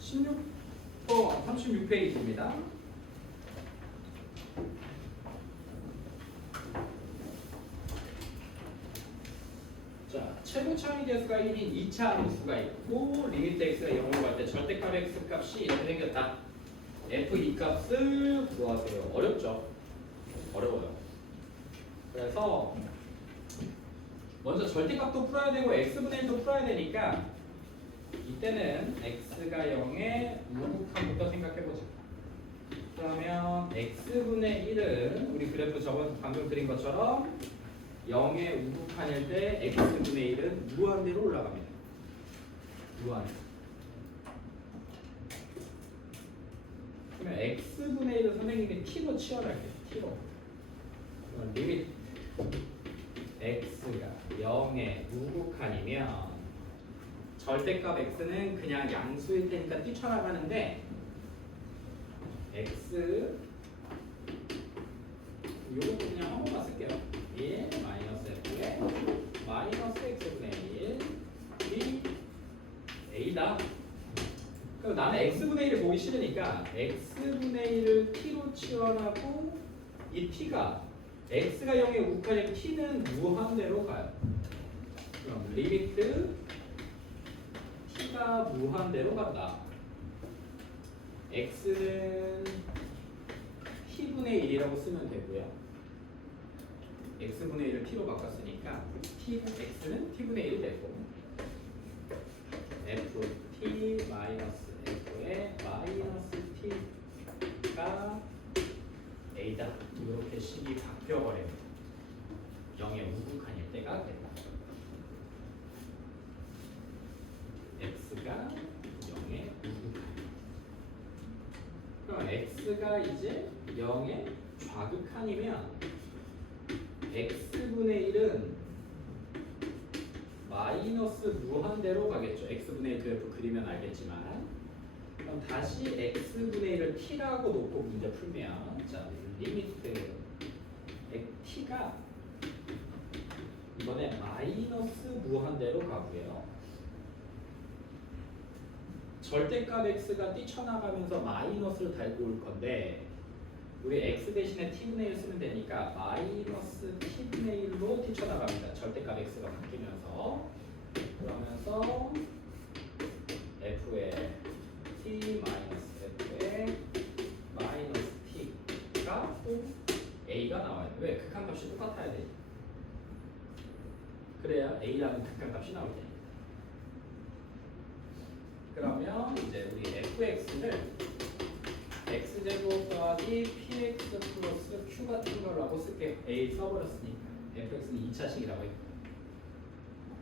16번 36페이지입니다. 자, 최고 차이 계수가 1인 2차 함수가 있고 리미트 x가 0으로 갈 때 절대값 x 값이 이렇게 생겼다. f2 값을 구하세요. 어렵죠? 어려워요. 그래서 먼저 절대값도 풀어야 되고 x분의 1도 풀어야 되니까 이때는 x가 0의 우극함부터 생각해보자. 그러면 x분의 1은 우리 그래프 저번 방금 그린 것처럼 0의 우극한일 때 x분의 1은 무한대로 올라갑니다. 무한대. 그러면 x분의 1은 선생님이 t로 치환할게요. t로. 그럼 리미트 x가 0의 우극한이면 절대값 x는 그냥 양수일 테니까 뛰쳐나가는데 x 요거 그냥 한 번만 쓸게요. 1 마이너스 f에 마이너스 x분의 1 b a다. 그럼 나는 x분의 1을 보기 싫으니까 x분의 1을 t로 치환하고 이 t가 x가 0의 우극한이면 t는 무한대로 가요. 그럼 리미트 t가 무한대로 간다. x는 t분의 1이라고 쓰면 되고요. x분의 1을 t로 바꿨으니까 x는 t분의 1이 되고 ft 마이너스 f의 마이너스 t가 a다. 이렇게 식이 바뀌어버립니다. 0의 우극한일 때가 된다. x가 0의 우극한. 그럼 x가 이제 0의 좌극한이면 x분의 1은 마이너스 무한대로 가겠죠. x분의 1 그래프 그리면 알겠지만 그럼 다시 x분의 1을 t라고 놓고 문제 풀면 자 리미트 t가 이번에 마이너스 무한대로 가고요. 절대값 x가 뛰쳐나가면서 마이너스를 달고 올 건데 우리 x 대신에 t분의 1 쓰면 되니까 마이너스 t분의 1로 뛰쳐나갑니다. 절대값 x가 바뀌면서 그러면서 f의 t 마이너스 f의 마이너스 t가 또 a가 나와요. 왜? 극한값이 똑같아야 돼. 그래야 a라는 극한값이 나올 테니까. 그러면 이제 우리 fx를 x제곱 더하기 px 플러스 q 같은 걸로 하고 쓸게요. a 써버렸으니까 fx는 2차식이라고 했고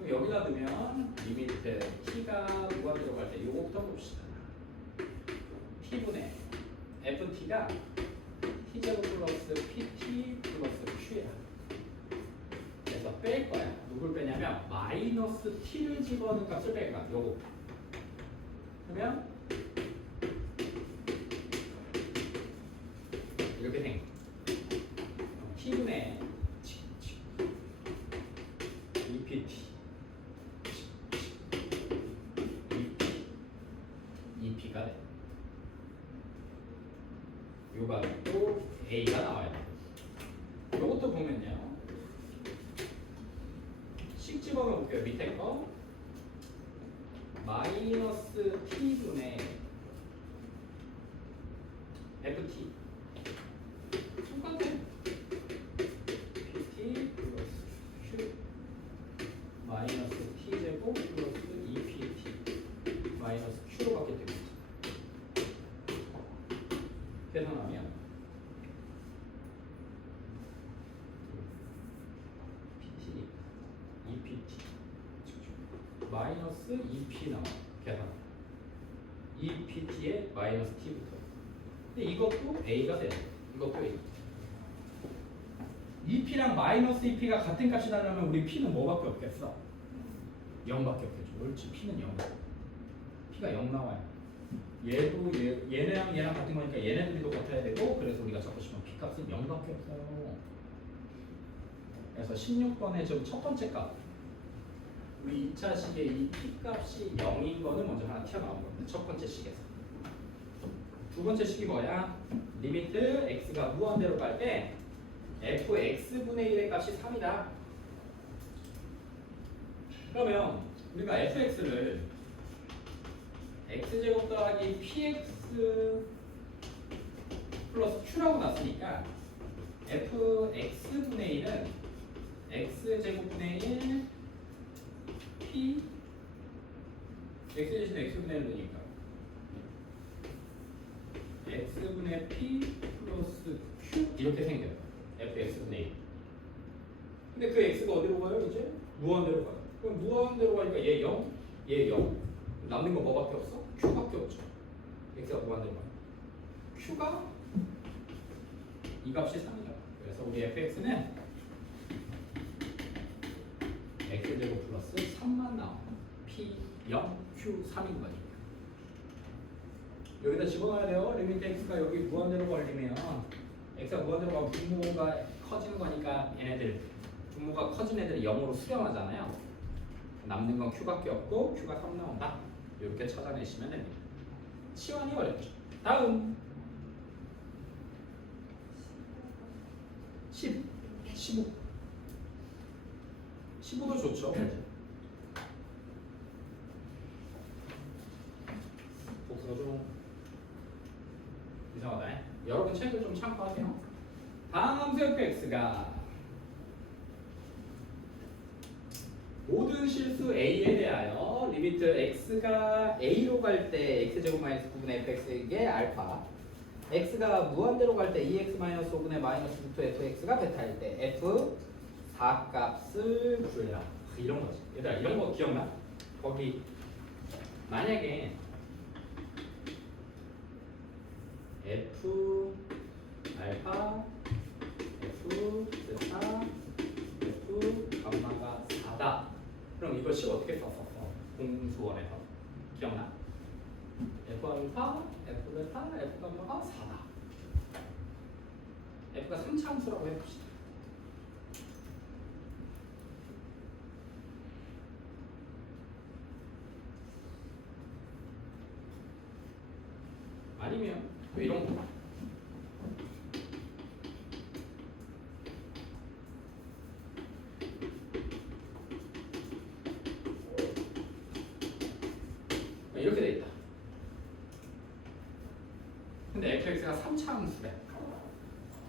그럼 여기다 두면 리미트 t가 무한대로 갈 때 요거부터 봅시다. t분의 ft가 t제곱 플러스 pt 플러스 q야. 그래서 뺄 거야. 누굴 빼냐면 마이너스 t를 집어넣은 값을 뺄 거야. 요거. 그러면 이렇게 된 거. t분의 ept ep가 돼. 요가 또 a가 나와야 돼. 요것도 보면요. 식 집어넣어 볼게요. 밑에 거 마이너스 t분의 ft 똑같아. pt 플러스 q 마이너스 t제곱 플러스 ept 마이너스 q로 받게 되겠죠. 계산하면 pt ept 마이너스 EP 나와. 계산. EPT에 마이너스 T부터. 근데 이것도 A가 돼. 이것도 A. EP랑 마이너스 EP가 같은 값이 나려면 우리 P는 뭐밖에 없겠어? 0밖에 없겠죠. 옳지. P는 0. p가 0 나와요. 얘랑 같은 거니까 얘네들도 같아야 되고 그래서 우리가 적으시면 p 값은 0밖에 없어요. 그래서 16번의 좀 첫 번째 값 우리 2차 식에 이 p 값이 0인 거는 먼저 하나 튀어나온 겁니다. 첫 번째 식에서. 두 번째 식이 뭐야? 리미트 x가 무한대로 갈 때 fx분의 1의 값이 3이다. 그러면 우리가 fx를 x제곱 더하기 px 플러스 q라고 놨으니까 fx분의 1은 x제곱분의 1 p x 대신 x분의 1이니까 x분의 p 플러스 q 이렇게 생겨요. fx분의 1. 근데 그 x가 어디로 가요? 이제 무한대로 가요. 그럼 무한대로 가니까 얘 0, 얘 0. 남는 거 뭐밖에 없어? q밖에 없죠. x가 무한대로 가요. q가 이 값이 3이다. 그래서 우리 fx는 x제곱 플러스 3만 나와. p 0, q 3인 거니까. 여기다 집어넣어야 돼요. 리미트 x가 여기 무한대로 걸리면 x가 무한대로 가면 분모가 커지는 거니까 얘네들 분모가 커진 애들이 0으로 수렴하잖아요. 남는 건 q밖에 없고 q가 3 나온다. 이렇게 찾아내시면 됩니다. 치환이 어렵죠. 다음 10, 15 15도 좋죠. 복수가 좀 이상하다. 여러분 책을 좀 참고하세요. 다음 함수 fx가 모든 실수 a에 대하여 리미트 x가 a로 갈 때 x제곱 마이너스 9분의 fx에게 알파 x가 무한대로 갈 때 2x 마이너스 5분의 마이너스 6 fx가 베타일 때 f 4값을 구해라. 이런 거지. 얘들아 이런 거 기억나? 거기 만약에 f 알파 f 베타 f 감마가 4다. 그럼 이거 식 어떻게 썼었어? 공수원에서 기억나? f 알파 f 베타 f 감마가 4다. f가 3차함수라고 해봅시다. 아니면 또 이런 거 이렇게 돼 있다. 근데 fx가 3차 함수래.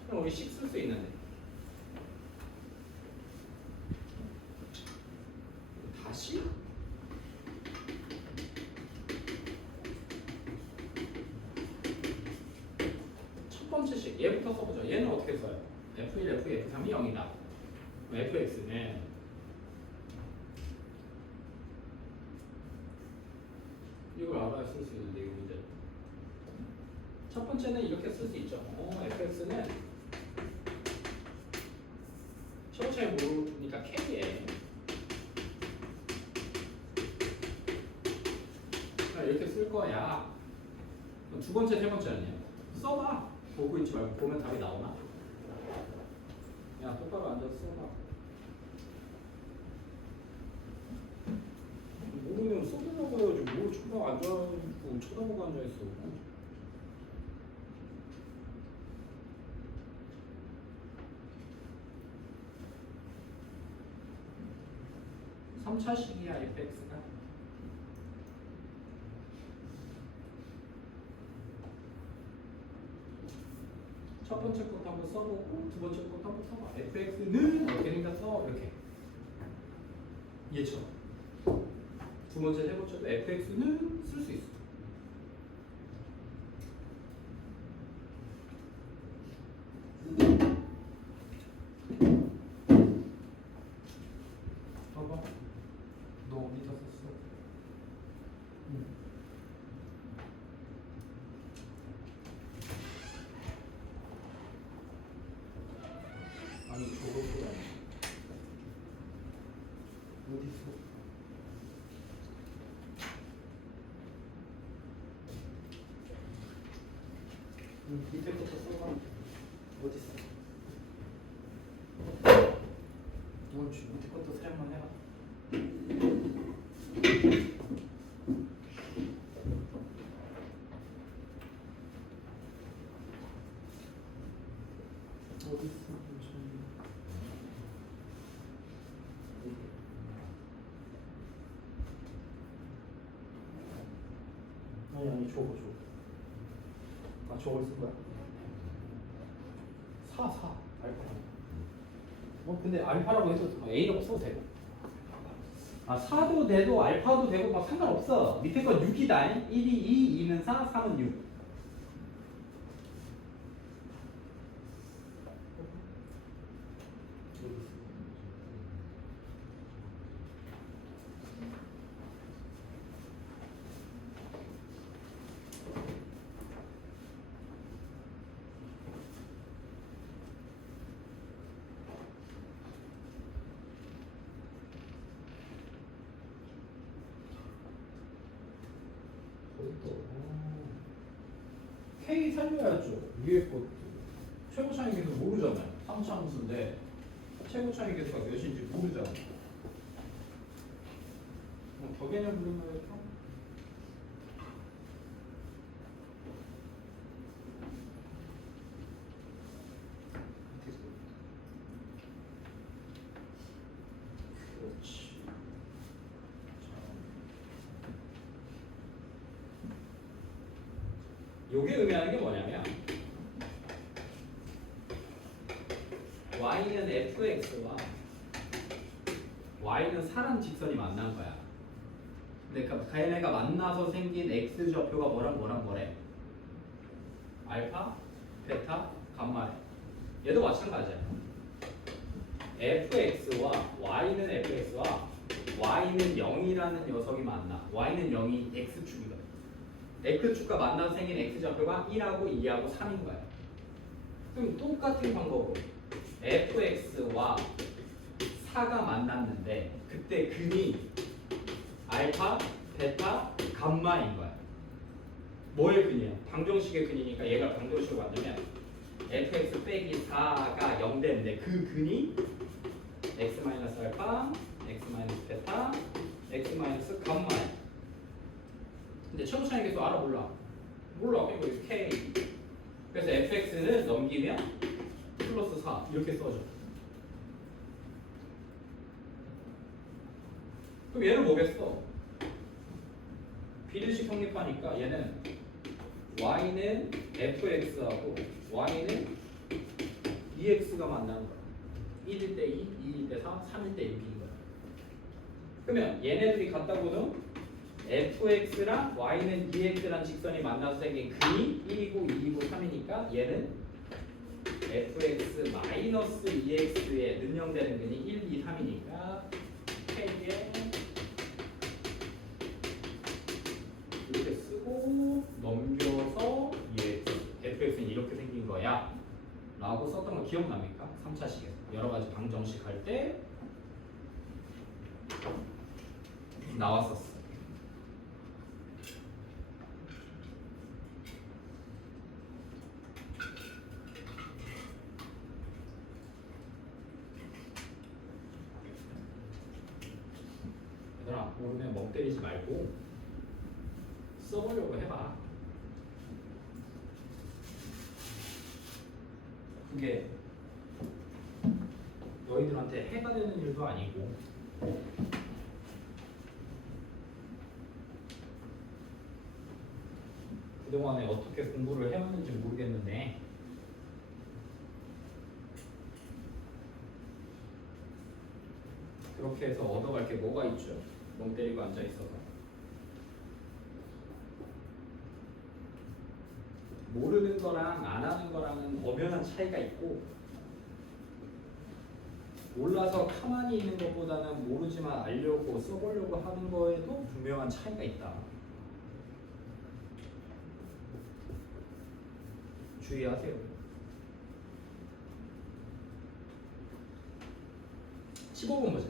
그럼 우리 식 쓸 수 있는데 다시 첫 번째 식 얘부터 써보죠. 얘는 어떻게 써요? f1, f2, f3이 0이다. fx는 이걸 알아야 쓸 수 있는데 이 문제. 첫 번째는 이렇게 쓸 수 있죠. fx는 첫 번째 모르니까 k에 이렇게 쓸 거야. 두 번째, 세 번째는요. 써봐. 보고 있지 말고 보면 답이 나오나? 야 똑바로 앉아서 써봐. 모르면 써보려고 해야지. 뭘 앉아있고 쳐다보고 앉아있어. 3차식이야 fx가. 첫 번째 것도 한번 써보고 두 번째 것도 한번 써봐. fx는 어떻게 생겼어? 이렇게 얘처럼 두 번째, 세 번째도 fx는 쓸 수 있어. 봐봐. 너 어디다 썼어? 아니 저것도 어디 있어? 밑에 것도 써봐. 어디 있어? 옳지. 밑에 것도 사용만 해봐. 어디 있어? 아니 저거. 아 저걸 쓴 거야? 4 알파. 근데 알파라고 해도 A라고 써도 되고. 아 4도 돼도 알파도 되고 막 상관없어. 밑에 건 6이다. 1이 2, 2는 4, 3은 6. K 살려야죠. 위에 것도 최고 차이 계수 모르잖아요. 3차 함수인데 최고 차이 계수가 몇인지 모르잖아. 격연을 부르면 좀 그렇지. 요게 의미하는 게 뭐냐면 y는 fx와 y는 사람 직선이 만난 거야. 그러니까 걔네가 만나서 생긴 x 좌표가 뭐랑 뭐래? 알파, 베타, 감마래. 얘도 마찬가지야. fx와 y는 0이라는 녀석이 만나. y는 0이 x축이거든. x축과 만나서 생긴 x 좌표가 1하고 2하고 3인 거야. 그럼 똑같은 방법으로 fx와 4가 만났는데 그때 근이 알파, 베타, 감마인 거야. 뭐의 근이야? 방정식의 근이니까 얘가 방정식으로 만들면 fx 빼기 4가 0 되는데 그 근이 x-알파, x-베타, x-감마야. 근데 최고 차이 계수 알아 몰라? 몰라. 그리고 이거 k. 그래서 fx는 넘기면 플러스 4 이렇게 써줘. 그럼 얘는 뭐겠어? 비례식 성립하니까 얘는 y는 fx하고 y는 ex가 만나는 거야. 1일 때 2, 2일 때 4, 3일 때 6인 거야. 그러면 얘네들이 같다고는 fx랑 y는 ex란 직선이 만나서 생긴 근이 1이고 2이고 3이니까 얘는 fx 마이너스 2x에 능형되는 근이 1, 2, 3이니까 k에 이렇게 쓰고 넘겨서 fx는 이렇게 생긴 거야 라고 썼던 거 기억납니까? 3차식에서 여러 가지 방정식 할 때 나왔었어. 얘들아 모르면 멍 때리지 말고 써보려고 해봐. 그게 너희들한테 해가 되는 일도 아니고 그동안에 어떻게 공부를 해왔는지 모르겠는데 그렇게 해서 얻어갈 게 뭐가 있죠? 멍 때리고 앉아있어서 모르는 거랑 안 하는 거랑은 엄연한 차이가 있고 몰라서 가만히 있는 것보다는 모르지만 알려고 써보려고 하는 거에도 분명한 차이가 있다. 주의하세요. 15번 보자.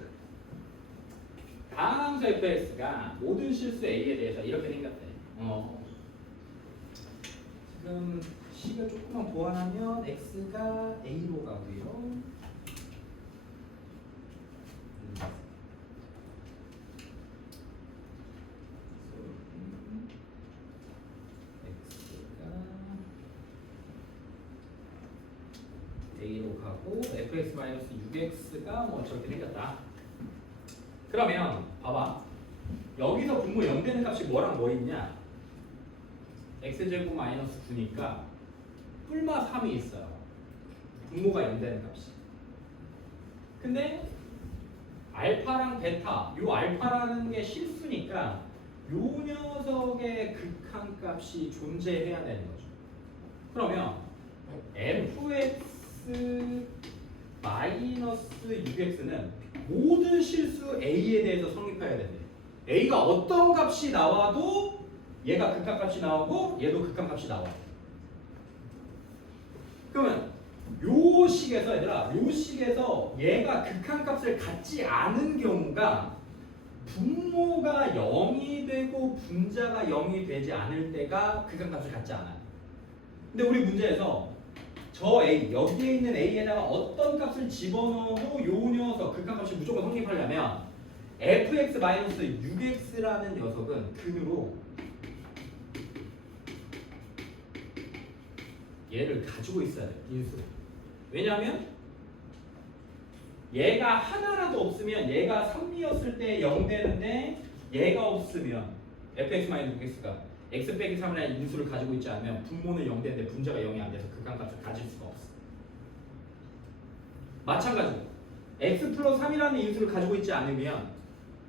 다항함수 fx가 모든 실수 a에 대해서 이렇게 생겼대. 지금 C가 조금만 보완하면 X가 A로 가고요. A로 가고 fx-6x가 뭐 저렇게 생겼다. 그러면 봐봐. 여기서 분모 0 되는 값이 뭐랑 뭐 있냐? x제곱 마이너스 9니까 뿔마 3이 있어요. 분모가 0 되는 값이. 근데 알파랑 베타, 요 알파라는 게 실수니까 요 녀석의 극한값이 존재해야 되는 거죠. 그러면 fx 마이너스 6x는 모든 실수 a에 대해서 성립해야 된대. a가 어떤 값이 나와도 얘가 극한값이 나오고 얘도 극한값이 나와요. 그러면 요 식에서 얘들아, 요 식에서 얘가 극한값을 갖지 않은 경우가 분모가 0이 되고 분자가 0이 되지 않을 때가 극한값을 갖지 않아요. 근데 우리 문제에서 저 A, 여기에 있는 A에다가 어떤 값을 집어넣어도 요 녀석 극한값이 무조건 성립하려면 fx-6x라는 녀석은 근으로 얘를 가지고 있어야 돼요. 인수. 왜냐하면 얘가 하나라도 없으면 얘가 3이었을 때 0 되는데 얘가 없으면 fx-6x가 x 빼기 3이라는 인수를 가지고 있지 않으면 분모는 0 되는데 분자가 0이 안 돼서 극한값을 가질 수가 없어. 마찬가지로 x 플러스 3이라는 인수를 가지고 있지 않으면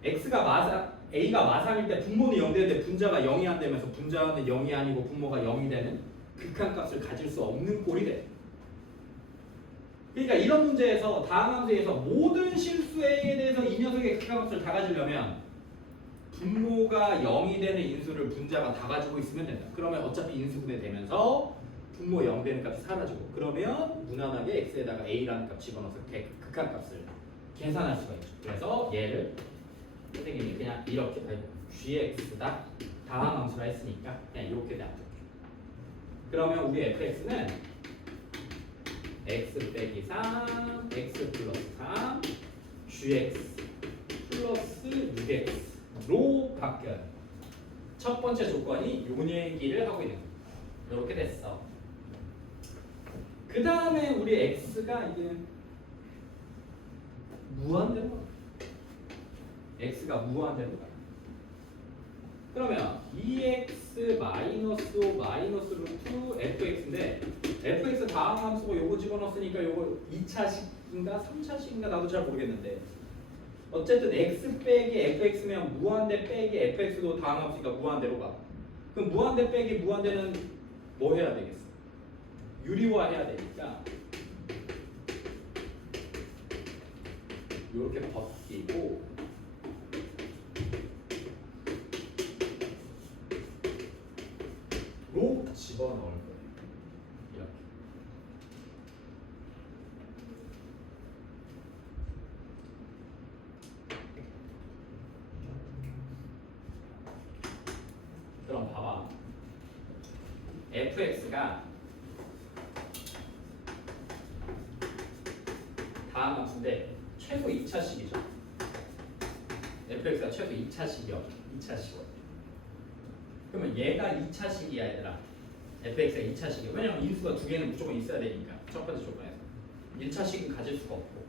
A가 마3일 때 분모는 0 되는데 분자가 0이 안 되면서 분자는 0이 아니고 분모가 0이 되는 극한값을 가질 수 없는 꼴이 돼. 그러니까 이런 문제에서 다음 함수에서 모든 실수 A에 대해서 이 녀석의 극한값을 다 가지려면 분모가 0이 되는 인수를 분자가 다 가지고 있으면 된다. 그러면 어차피 인수분해 되면서 분모 0 되는 값이 사라지고 그러면 무난하게 x에다가 a라는 값 집어넣어서 극한값을 계산할 수가 있죠. 그래서 얘를 선생님이 그냥 이렇게 gx다 다항 함수라 했으니까 그냥 이렇게 놔둘게요. 그러면 우리 fx는 x 빼기 3, x 플러스 3, gx 플러스 6x로 바뀌어요. 첫 번째 조건이 요 얘기를 하고 있는 거예요. 이렇게 됐어. 그 다음에 우리 x가 이게 무한대로 가. x가 무한대로 가. 그러면 2x 마이너스 5 마이너스 루트 fx인데 fx 다항 함수고 요거 집어넣었으니까 요거 2차식인가 3차식인가 나도 잘 모르겠는데 어쨌든 x 빼기 fx면 무한대 빼기 fx도 다항 함수니까 무한대로 가. 그럼 무한대 빼기 무한대는 뭐 해야 되겠어? 유리화 해야 되니까 이렇게 벗기고 로 집어넣을 거예요. 이렇게. 그럼 봐봐. fx가 다음 함수인데 최소 2차식이죠. fx가 최소 2차식이요. 2차식이요. 그러면 얘가 2차식이야 얘들아. fx가 2차식이야. 왜냐면 인수가 두 개는 무조건 있어야 되니까. 첫 번째 조건에서 1차식은 가질 수가 없고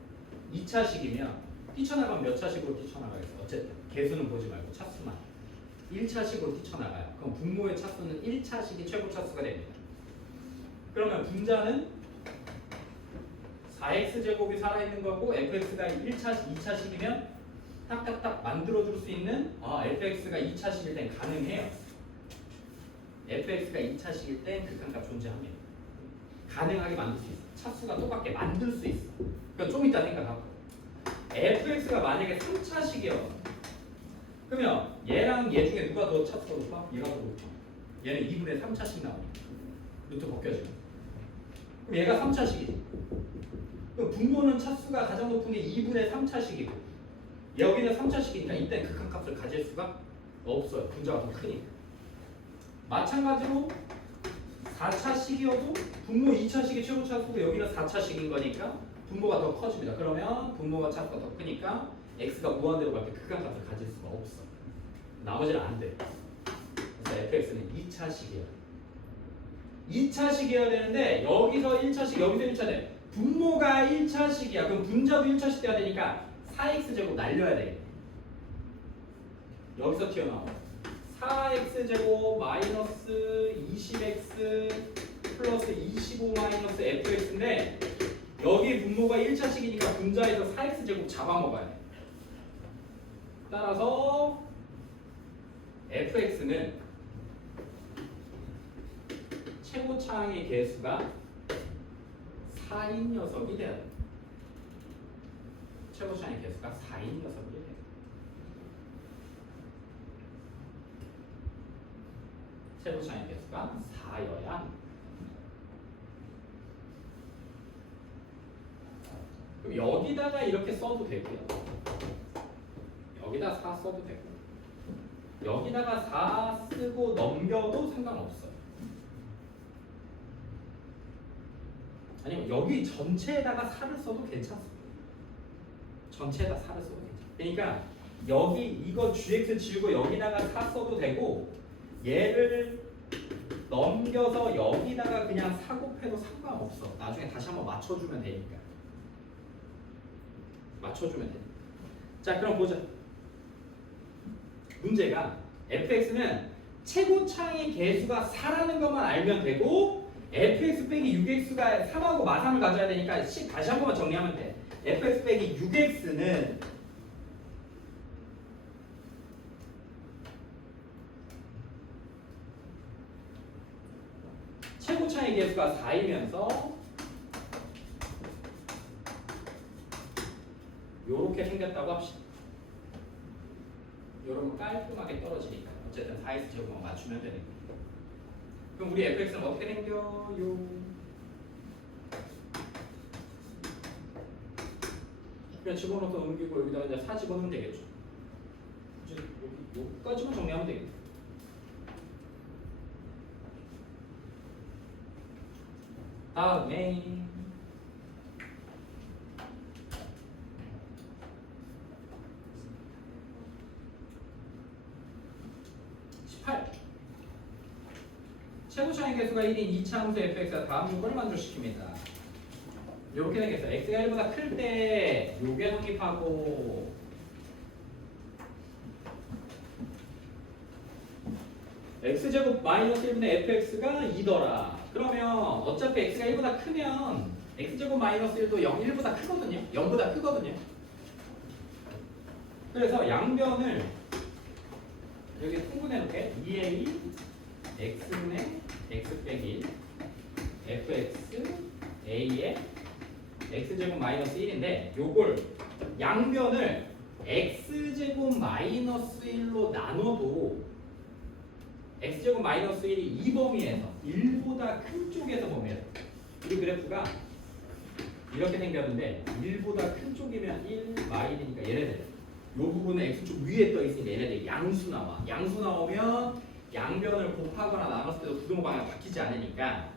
2차식이면 뛰쳐나가면 몇 차식으로 뛰쳐나가겠어. 어쨌든 개수는 보지 말고 차수만 1차식으로 뛰쳐나가요. 그럼 분모의 차수는 1차식이 최고 차수가 됩니다. 그러면 분자는 4x제곱이 살아있는 거고 fx가 1차식, 2차식이면 딱딱딱 만들어줄 수 있는 fx가 2차식일 땐 가능해요. fx가 2차식일 땐 극한값 존재합니다. 가능하게 만들 수 있어. 차수가 똑같게 만들 수 있어. 그러니까 좀 이따 생각하고 fx가 만약에 3차식이요. 그러면 얘랑 얘 중에 누가 더 차수가 높아? 얘가 더 높아. 얘는 2분의 3차식 나오니까 루트 벗겨지고. 그럼 얘가 3차식이지. 그럼 분모는 차수가 가장 높은 게 2분의 3차식이고 여기는 3차식이니까 이때 극한값을 가질 수가 없어요. 분자가 더 크니까. 마찬가지로 4차식이어도 분모 2차식의 최고차수고 여기는 4차식인 거니까 분모가 더 커집니다. 그러면 분모가 차수가 더 크니까 x가 무한대로 갈 때 극한값을 가질 수가 없어. 나머지는 안 돼. 그래서 fx는 2차식이야. 2차식이어야 되는데 여기서 1차식, 여기서 1차식. 분모가 1차식이야. 그럼 분자도 1차식 돼야 되니까 4x제곱 날려야 되겠네. 여기서 튀어나와 4x제곱 마이너스 20x 플러스 25 마이너스 fx인데 여기 분모가 1차식이니까 분자에서 4x제곱 잡아먹어야 돼. 따라서 fx는 최고차항의 개수가 4인 녀석이 돼야 돼. 최고차항의 개수가 4인 녀석이 돼야 돼. 최고차항의 개수가 4여야 합니다. 그럼 여기다가 이렇게 써도 되고요. 여기다 4 써도 되고 여기다가 4 쓰고 넘겨도 상관없어요. 아니면 여기 전체에다가 4를 써도 괜찮습니다. 전체에다 4를 써도 괜찮아요. 그러니까 여기 이거 gx 지우고 여기다가 4 써도 되고 얘를 넘겨서 여기다가 그냥 4 곱해도 상관없어. 나중에 다시 한번 맞춰주면 되니까. 맞춰주면 돼. 자, 그럼 보자. 문제가 fx는 최고차항의 개수가 4라는 것만 알면 되고 fx 빼기 6x가 3하고 마삼을 가져야 되니까 다시 한 번만 정리하면 돼. fx 빼기 6x는 최고차항의 개수가 4이면서 요렇게 생겼다고 합시다. 요러면 깔끔하게 떨어지니까 어쨌든 4x 제곱만 맞추면 되는 거예요. 그럼 우리 fx는 어떻게 생겨요? 그냥 집어넣어서 옮기고 여기다가 이제 4 집어넣으면 되겠죠. 이제 여기까지만 정리하면 되겠네. 다음에 18. 최고차항의 개수가 1인 2차 함수 fx가 다음 요걸 만족시킵니다. 이렇게 되겠어요. x가 1보다 클 때 요게 성립하고 x제곱 마이너스 1분의 fx가 2더라. 그러면 어차피 x가 1보다 크면 x제곱 마이너스 1도 1보다 크거든요. 0보다 크거든요. 그래서 양변을 여기 통분해 놓게 2a x분의 x 빼기 1 fx a의 x제곱 마이너스 1인데 요걸 양변을 x제곱 마이너스 1로 나눠도 x제곱 마이너스 1이 이 범위에서 1보다 큰 쪽에서 보면 이 그래프가 이렇게 생겼는데 1보다 큰 쪽이면 1 마이너니까 얘네들 이 부분은 x축 위에 떠 있으니까 얘네들 양수 나와. 양수 나오면 양변을 곱하거나 나눴을 때도 부등호 방향 바뀌지 않으니까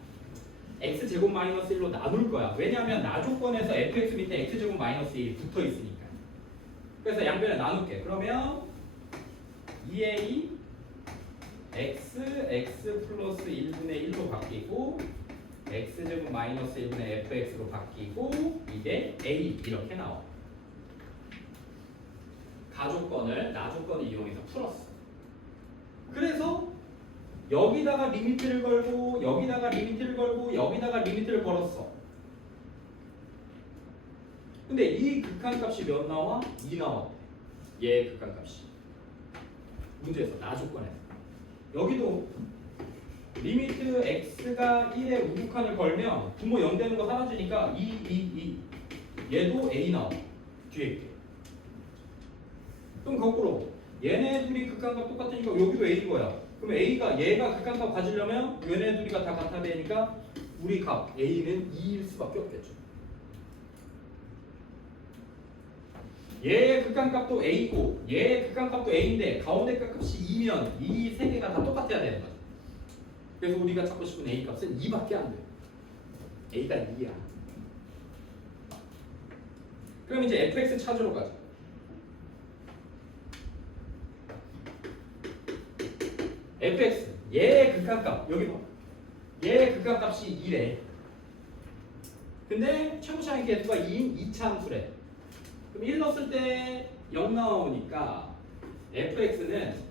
x제곱 마이너스 1로 나눌 거야. 왜냐하면 나조건에서 fx 밑에 x제곱 마이너스 1이 붙어 있으니까. 그래서 양변을 나눌게. 그러면 2a x 플러스 1분의 1로 바뀌고 x제곱 마이너스 1분의 fx로 바뀌고 이게 a 이렇게 나와. 가조건을 나조건을 이용해서 풀었어. 그래서 여기다가 리미트를 걸고 여기다가 리미트를 걸고 여기다가 리미트를 걸었어. 근데 이 극한값이 몇 나와? 2 나와. 얘 극한값이. 문제에서 나조건에서. 여기도 리미트 x가 1에 우극한을 걸면 분모 0 되는 거 사라지니까 2 얘도 a 나와. 뒤에 있게. 그럼 거꾸로 얘네 둘이 극한값 똑같으니까 여기도 a인 거야. 그럼 a가 얘가 극한값 가지려면 얘네 둘이가 다 같아 되니까 우리 값 a는 2일 수밖에 없겠죠. 얘의 극한값도 a고 얘의 극한값도 a인데 가운데 값이 2면 이 세 개가 다 똑같아야 되는 거죠. 그래서 우리가 찾고 싶은 A 값은 2밖에 안 돼. A가 2야. 그럼 이제 fx 찾으러 가자. fx 얘의 극한값 여기 봐. 얘의 극한값이 2래. 근데 최고차항 개수가 2인 2차 함수래. 그럼 1 넣었을 때 0 나오니까 fx는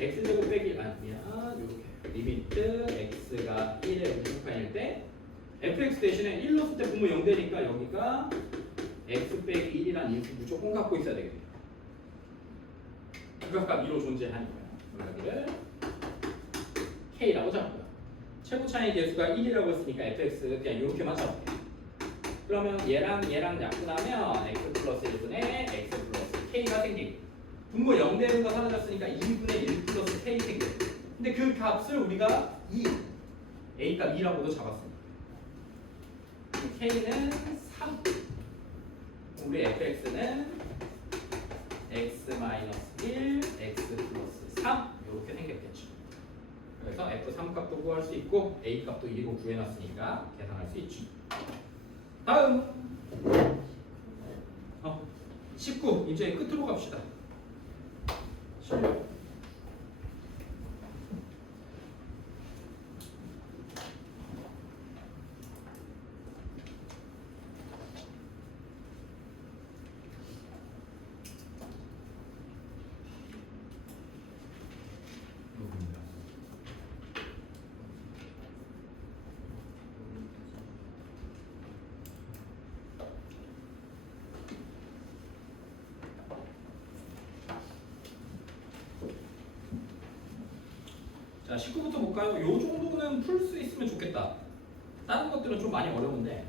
x제곱 빼기 아니야 이렇게 리미트 x가 1의 우주극한일 때 fx 대신에 1 넣었을 때 분모 0 되니까 여기가 x 빼기 1이라는 인수 무조건 갖고 있어야 되겠네요. 극한값 2로 존재하니까요. 여기를 k라고 잡고요. 최고차항의 개수가 1이라고 했으니까 fx 그냥 이렇게만 잡을게요. 그러면 얘랑 약분하면 x 플러스 1분의 x 플러스 k가 생기고 분모 0 되는 거 사라졌으니까 2분의 1 플러스 k 생겨요. 근데 그 값을 우리가 2 a값 2라고도 잡았습니다. k는 3 우리 fx는 x-1 x 플러스 3 이렇게 생겼겠죠. 그래서 f3 값도 구할 수 있고 a 값도 2로 구해놨으니까 계산할 수 있죠. 다음 19 이제 끝으로 갑시다. 실력. 자, 19부터 볼까요? 요 정도는 풀 수 있으면 좋겠다. 다른 것들은 좀 많이 어려운데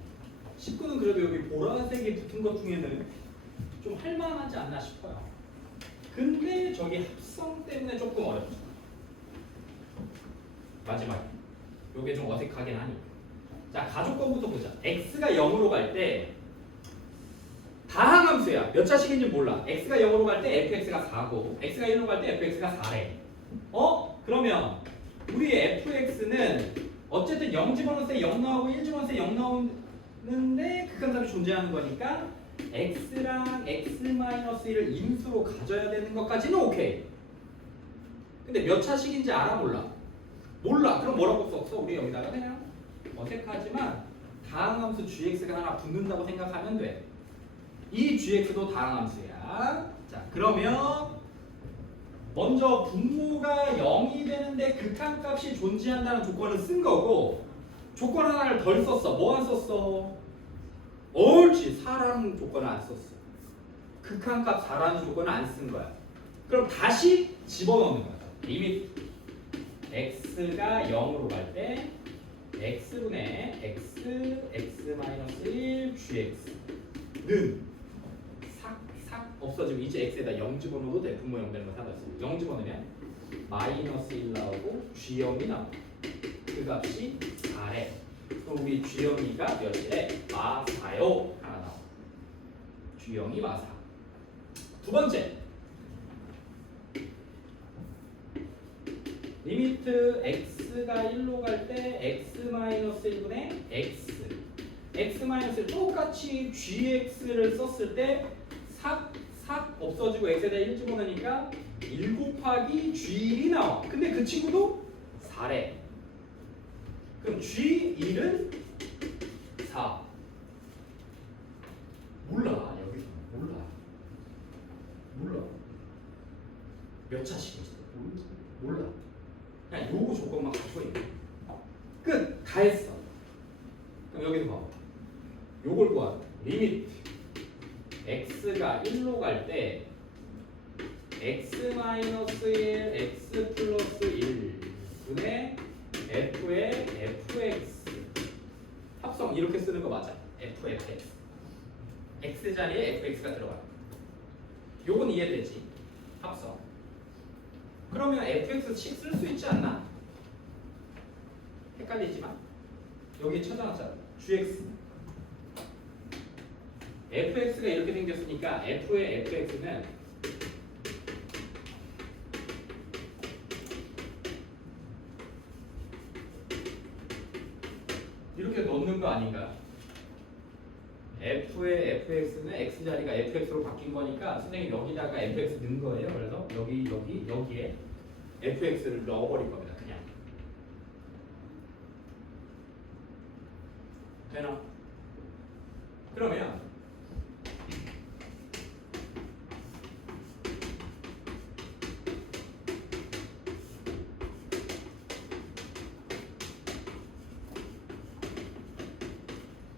19는 그래도 여기 보라색이 붙은 것 중에는 좀 할만하지 않나 싶어요. 근데 저기 합성 때문에 조금 어렵죠. 마지막에 요게 좀 어색하긴 하니까. 자, 가족권부터 보자. x가 0으로 갈 때 다항함수야. 몇 차식인지 몰라. x가 0으로 갈 때 fx가 4고 x가 1로 갈 때 fx가 4래. 그러면 우리의 fx는 어쨌든 0 집어넣을 때 0 나오고 1 집어넣을 때 0 나오는데 극한값이 존재하는 거니까 x랑 x-1을 인수로 가져야 되는 것까지는 오케이. 근데 몇 차식인지 알아 몰라? 몰라. 그럼 뭐라고 썼어? 우리 여기다가 그냥 어색하지만 다항함수 gx가 하나 붙는다고 생각하면 돼. 이 gx도 다항함수야. 자, 그러면 먼저 분모가 0이 되는데 극한값이 존재한다는 조건을 쓴 거고 조건 하나를 덜 썼어. 뭐 안 썼어? 옳지. 4라는 조건을 안 썼어. 극한값 4라는 조건을 안 쓴 거야. 그럼 다시 집어넣는 거야. 리밋 x가 0으로 갈 때 x분의 x, x-1 gx는 싹 없어지면 이제 x에다 0 집어넣어도 돼. 분모 0 되는 거 사라졌어. 0 집어넣으면 마이너스 1 나오고 g0이 나오고 그 값이 4래. 그럼 우리 g0이가 몇이래? 마4요 하나 나와. g0이 마4. 두 번째 리미트 x가 1로 갈 때 x-1분의 x x-1 똑같이 gx를 썼을 때 삭 없어지고 x에다 1 집어넣으니까 1 곱하기 g1이 나와. 근데 그 친구도 4래. 그럼 g1은 4. 몰라. 여기서 몰라. 몇 차식인지 몰라. 그냥 요거 조건만 가지고 있는 거야. 끝. 다 했어. 그럼 여기서 봐. 요걸 구하라. 리미트 x가 1로 갈 때 x-1 x 플러스 1분의 f의 fx 합성 이렇게 쓰는 거 맞아. fx x 자리에 fx가 들어가. 요건 이해되지? 합성. 그러면 fx 쓸 수 있지 않나? 헷갈리지만 여기 찾아놨잖아. gx fx가 이렇게 생겼으니까 f의 fx는 이렇게 넣는 거 아닌가? f의 fx는 x 자리가 fx로 바뀐 거니까 선생님 여기다가 fx 넣은 거예요. 그래서 여기에 fx를 넣어버릴 겁니다. 그냥. 되나? 그러면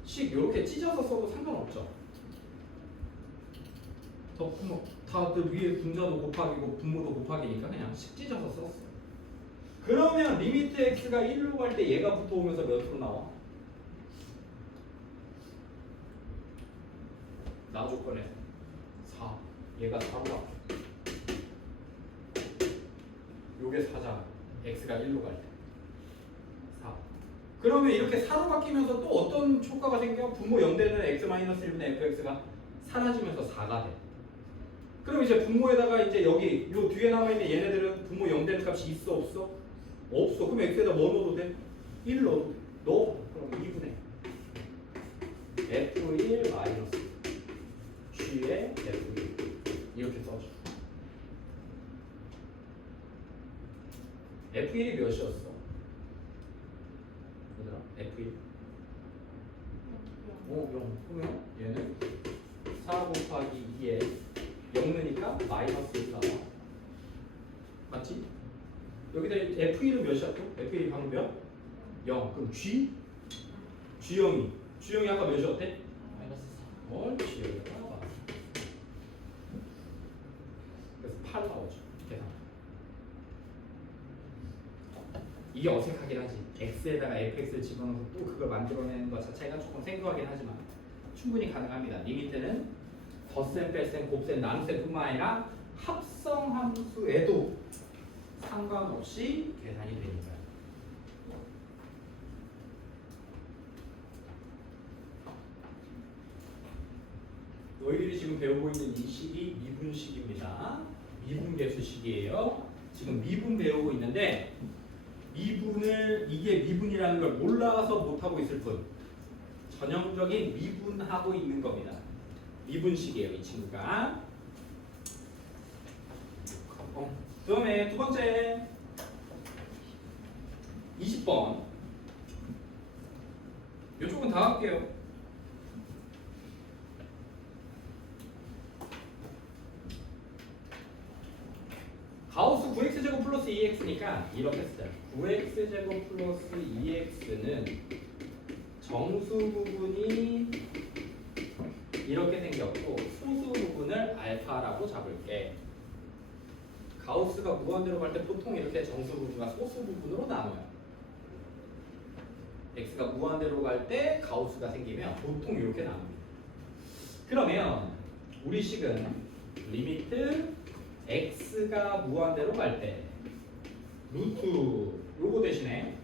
식 이렇게 찢어서 써도 상관없죠. 다들 위에 분자도 곱하기고 분모도 곱하기니까 그냥 식 찢어서 썼어. 그러면 리미트 x가 1로 갈 때 얘가 붙어오면서 몇으로 나와? 나 조건에 4. 얘가 4로 바뀌어. 요게 4잖아. x가 1로 갈 때. 4. 그러면 이렇게 4로 바뀌면서 또 어떤 효과가 생겨? 분모 0되는 x-1분의 fx가 사라지면서 4가 돼. 그럼 이제 분모에다가 이제 여기 요 뒤에 남아있는 얘네들은 분모 0되는 값이 있어 없어? 없어. 그럼 x에다 뭐 넣어도 돼? 1 넣어도 돼. 넣어. 그럼 2분의 f1 마이너스 g의 f1 이렇게 써줘. f1이 몇이었어? 얘들아 f1 0. 그러면 얘는 4 곱하기 2에 0느니까 마이너스 1 나와. 맞지? 여기다 f1은 몇이야 또? f1이 방금 몇? 0. 그럼 G형이 아까 몇이었대? 옳지. 여기다가 봐. 그래서 8 나오죠. 계산. 이게 어색하긴 하지. x에다가 fx를 집어넣어서 또 그걸 만들어내는 것 자체가 조금 생소하긴 하지만 충분히 가능합니다. 리미트는 덧셈, 뺄셈, 곱셈, 나눗셈뿐만 아니라 합성함수에도 상관없이 계산이 되니까요. 너희들이 지금 배우고 있는 이 식이 미분식입니다. 미분계수식이에요. 지금 미분 배우고 있는데 미분을 이게 미분이라는 걸 몰라서 못하고 있을 뿐 전형적인 미분하고 있는 겁니다. 미분식이에요, 이 친구가. 그다음에 두 번째 20번. 이쪽은 다 할게요. 가우스 9x제곱 플러스 2x니까 이렇게 쓰자. 9x제곱 플러스 2x는 정수 부분이 이렇게 생겼고 소수 부분을 알파라고 잡을게. 가우스가 무한대로 갈 때 보통 이렇게 정수 부분과 소수 부분으로 나눠요. x가 무한대로 갈 때 가우스가 생기면 보통 이렇게 나눕니다. 그러면 우리 식은 리미트 x가 무한대로 갈 때 루트 요거 대신에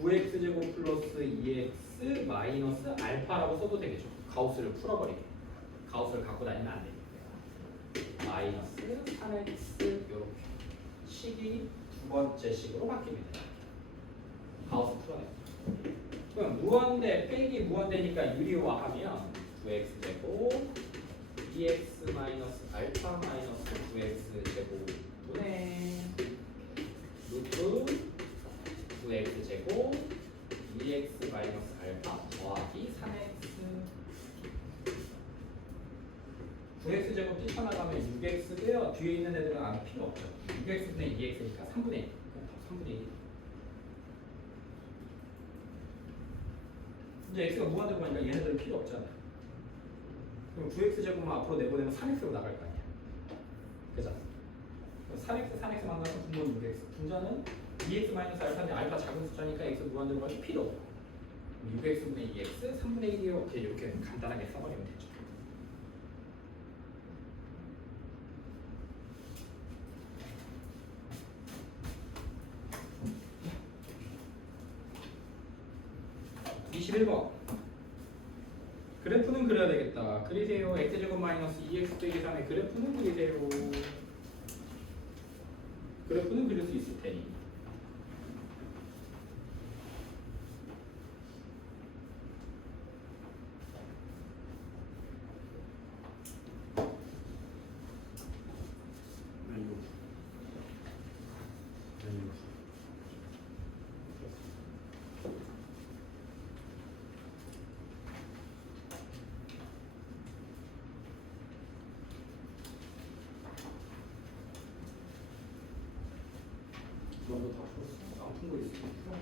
9x제곱 플러스 2x 마이너스 알파라고 써도 되겠죠. 가우스를 풀어버리게. 가우스를 갖고 다니면 안 되니까. 마이너스 3x 이렇게 식이 두 번째 식으로 바뀝니다. 가우스 풀어내. 그럼 무한대 빼기 무한대니까 유리화하면 9x제곱 2x 마이너스 알파 마이너스 9x제곱분의 루트 9x제곱 2x 마이너스 알파 더하기 3x 9x제곱 뛰쳐나가면 6x고요. 뒤에 있는 애들은 안 필요 없죠. 6x분의 2x니까 3분의 1. 3분의 1. 이제 x가 무한대로 가니까 얘네들은 필요 없잖아. 그럼 9x제곱만 앞으로 내보내면 3x로 나갈 거 아니야. 그죠? 3x, 3x 만나면 분모는 6x. 분자는 2x 마이너스 알파인데 알파 작은 숫자니까 x 무한대로 가기 필요 없고 6x분의 2x, 3분의 1이 이렇게 간단하게 써버리면 되죠. 그래프는 그려야 되겠다. 그리세요. x제곱 마이너스 2x 빼기 3의 그래프는 그리세요. 그래프는 그릴 수 있을 테니. 너도 다 풀었어. 안 푼 거 있으면 풀어.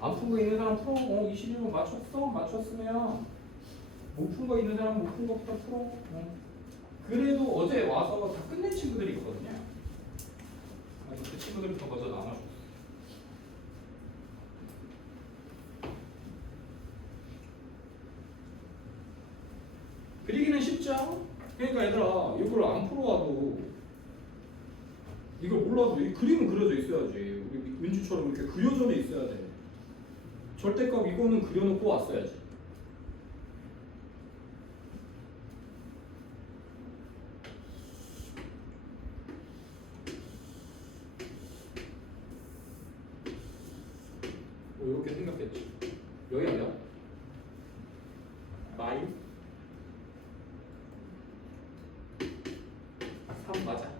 안 푼 거 있는 사람 풀어. 21번 맞췄어? 맞췄으면 못 푼 거 있는 사람 못 푼 거부터 풀어. 그래도 어제 와서 다 끝낸 친구들이 있거든요. 그래서 그 친구들부터 먼저 나눠줘. 그리기는 쉽죠? 그러니까 얘들아 이걸 안 풀어와도 이걸 몰라도 이 그림은 그려져 있어야지. 우리 은주처럼 이렇게 그려져 있어야 돼. 절대값 이거는 그려놓고 왔어야지. 이렇게 생각했지. 여기 아니야? 마이 3 맞아.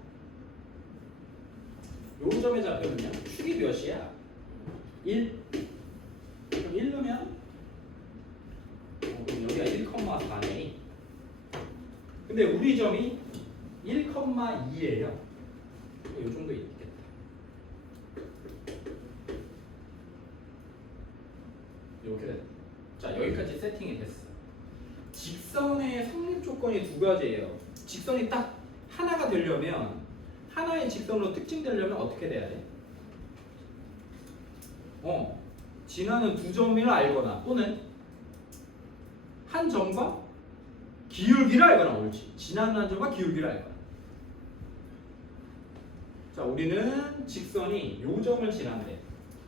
요 점의 좌표는요? 축이 몇이야? 1. 그럼 1 넣으면 그럼 여기가 1,4네. 근데 우리 점이 1,2예요. 요 정도 있겠다. 이렇게 됐다. 자, 여기까지 세팅이 됐어. 직선의 성립 조건이 두 가지예요. 직선이 딱 하나가 되려면 하나의 직선으로 특징되려면 어떻게 돼야 돼? 지나는 두 점을 알거나 또는 한 점과 기울기를 알거나 옳지. 지나는 한 점과 기울기를 알거나. 자, 우리는 직선이 요 점을 지난대.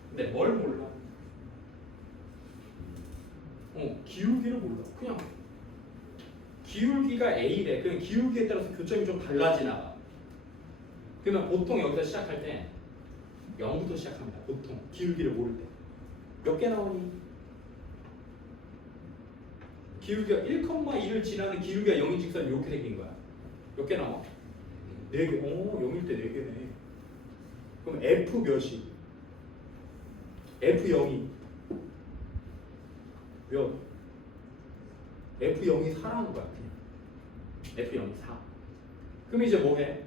근데 뭘 몰라? 기울기를 몰라. 그냥 기울기가 A래. 그럼 기울기에 따라서 교점이 좀 달라지나 봐. 그러면 보통 여기서 시작할 때 0부터 시작합니다. 보통 기울기를 모를 때. 몇 개 나오니? 기울기가 1,2를 지나는 기울기가 0인 직선이 이렇게 생긴 거야. 몇 개 나와? 4개. 0일 때 4개네. 그럼 F 몇이? F 0이 몇? F 0이 4라는 거야. 그냥 F 0이 4. 그럼 이제 뭐 해?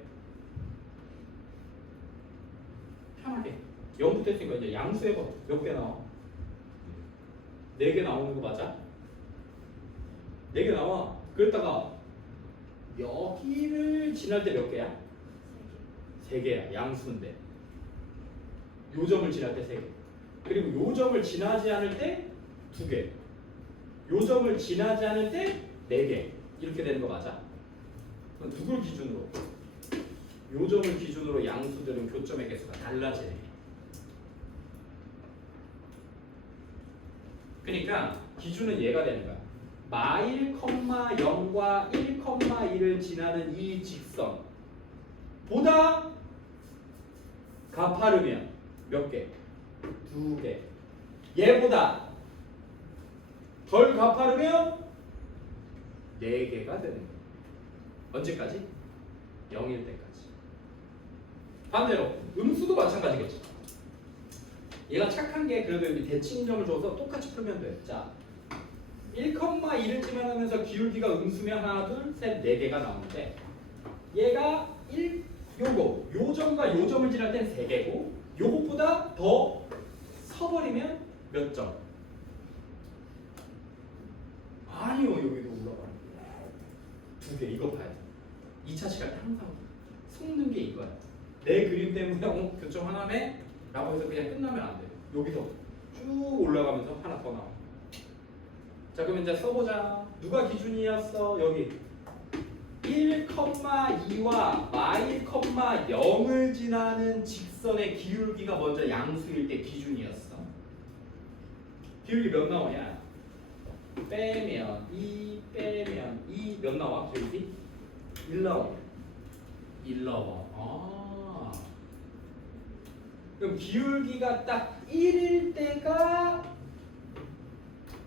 편하게 0부터 했으니까 이제 양수해봐. 몇 개 나와? 4개 나오는 거 맞아? 4개 나와. 그랬다가 여기를 지날 때 몇 개야? 3개야. 양수인데 요 점을 지날 때 3개. 그리고 요 점을 지나지 않을 때 2개. 요 점을 지나지 않을 때 4개. 이렇게 되는 거 맞아? 그럼 누굴 기준으로? 요 점을 기준으로 양수들은 교점의 개수가 달라지네. 그러니까 기준은 얘가 되는 거야. 마일, 0과 1,2를 지나는 이 직선 보다 가파르면 몇 개? 2개. 얘보다 덜 가파르면 4개가 되는 거야. 언제까지? 0일 때까지. 반대로 음수도 마찬가지겠지. 얘가 착한 게 그래도 여기 대칭점을 줘서 똑같이 풀면 돼. 자, 1,2를 지나면서 기울기가 음수면 하나, 둘, 셋, 4개가 나오는데 얘가 요 점과 요 점을 지날 땐 3개고 요것보다 더 서버리면 몇 점? 아니요, 여기도 올라가는 거야. 2개. 이거 봐야 돼. 2차 시간 때 항상 속는 게 이거야. 내 그림 때문에 교점 하나네? 라고 해서 그냥 끝나면 안 돼요. 여기서 쭉 올라가면서 하나 더 나와. 자, 그럼 이제 써보자. 누가 기준이었어? 여기 1,2와 마일, 0을 지나는 직선의 기울기가 먼저 양수일 때 기준이었어. 기울기 몇 나오냐? 빼면 2 빼면 2 몇 나와? 기울기? 1 나와. 1 나와. 그럼 기울기가 딱 1일 때가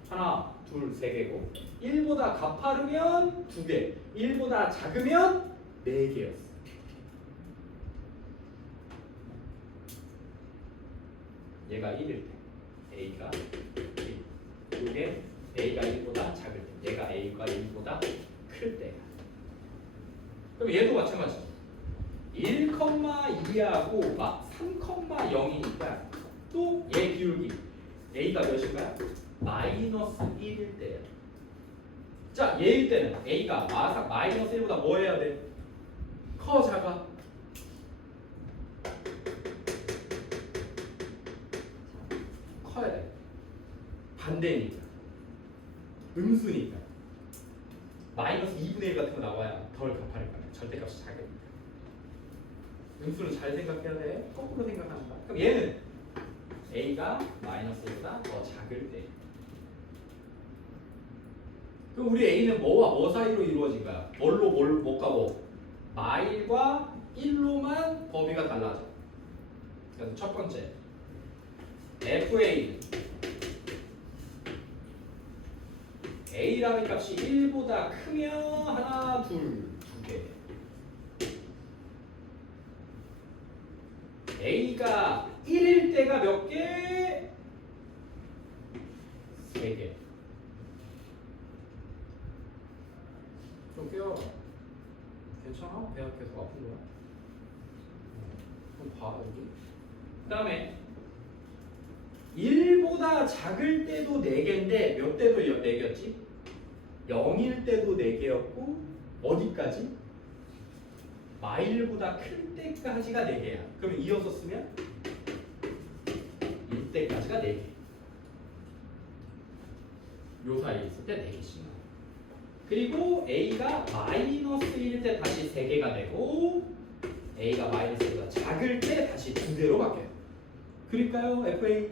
하나, 둘, 3개고 1보다 가파르면 2개, 1보다 작으면 4개였어. 얘가 1일 때 A가 1. 이게 A가 1보다 작을 때, 얘가 A가 1보다 클 때야. 그럼 그럼 얘도 마찬가지. 1,2하고 막 3,0이니까 또 얘 기울기 a가 몇일까요? 마이너스 1일 때예요. 자, 얘일 때는 a가 마이너스 1보다 뭐 해야 돼? 커, 작아? 커야 돼. 반대니까. 음수니까. 마이너스 2분의 1 같은 거 나와야 덜 갚아낼 거야. 절대값이 작으니까. 음수는 잘 생각해야 돼. 거꾸로 생각하는 거야. 그럼 얘는 a가 마이너스 1보다 더 작을 때. 그럼 우리 a는 뭐와 뭐 사이로 이루어진 거야? 뭘과 뭐? 마일과 1로만 범위가 달라져. 그래서 첫 번째 fa a라는 값이 1보다 크면 하나, 둘, 두 개. a가 1일 때가 몇 개? 세 개. 좀 깨워라. 괜찮아? 배가 계속 아픈 거야? 좀 봐, 여기. 그 다음에 1보다 작을 때도 4개인데 몇 때도 4개였지? 0일 때도 4개였고 어디까지? 마일보다 클 때까지가 4개야. 그러면 이어서 쓰면 1때까지가 4개. 요 사이에 있을 때 4개씩 나와. 그리고 a가 마이너스 1일 때 다시 3개가 되고 a가 마이너스 1보다 작을 때 다시 2개로 바뀌어요. 그릴까요? FA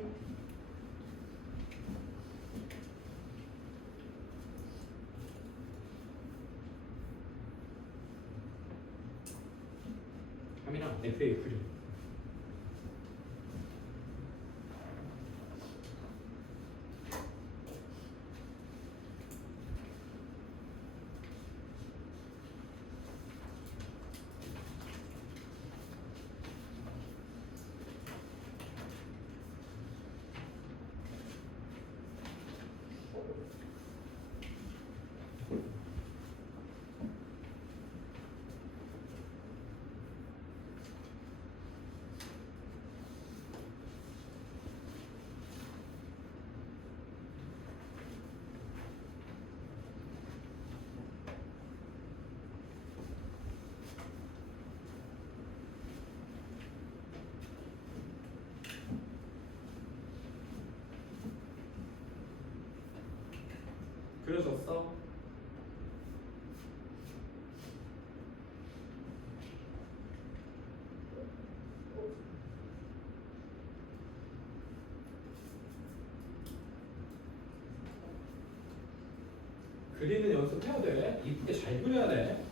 함이랑 FA 그려. 그려줬어? 그리는 연습해야 돼. 이쁘게 잘 그려야 돼.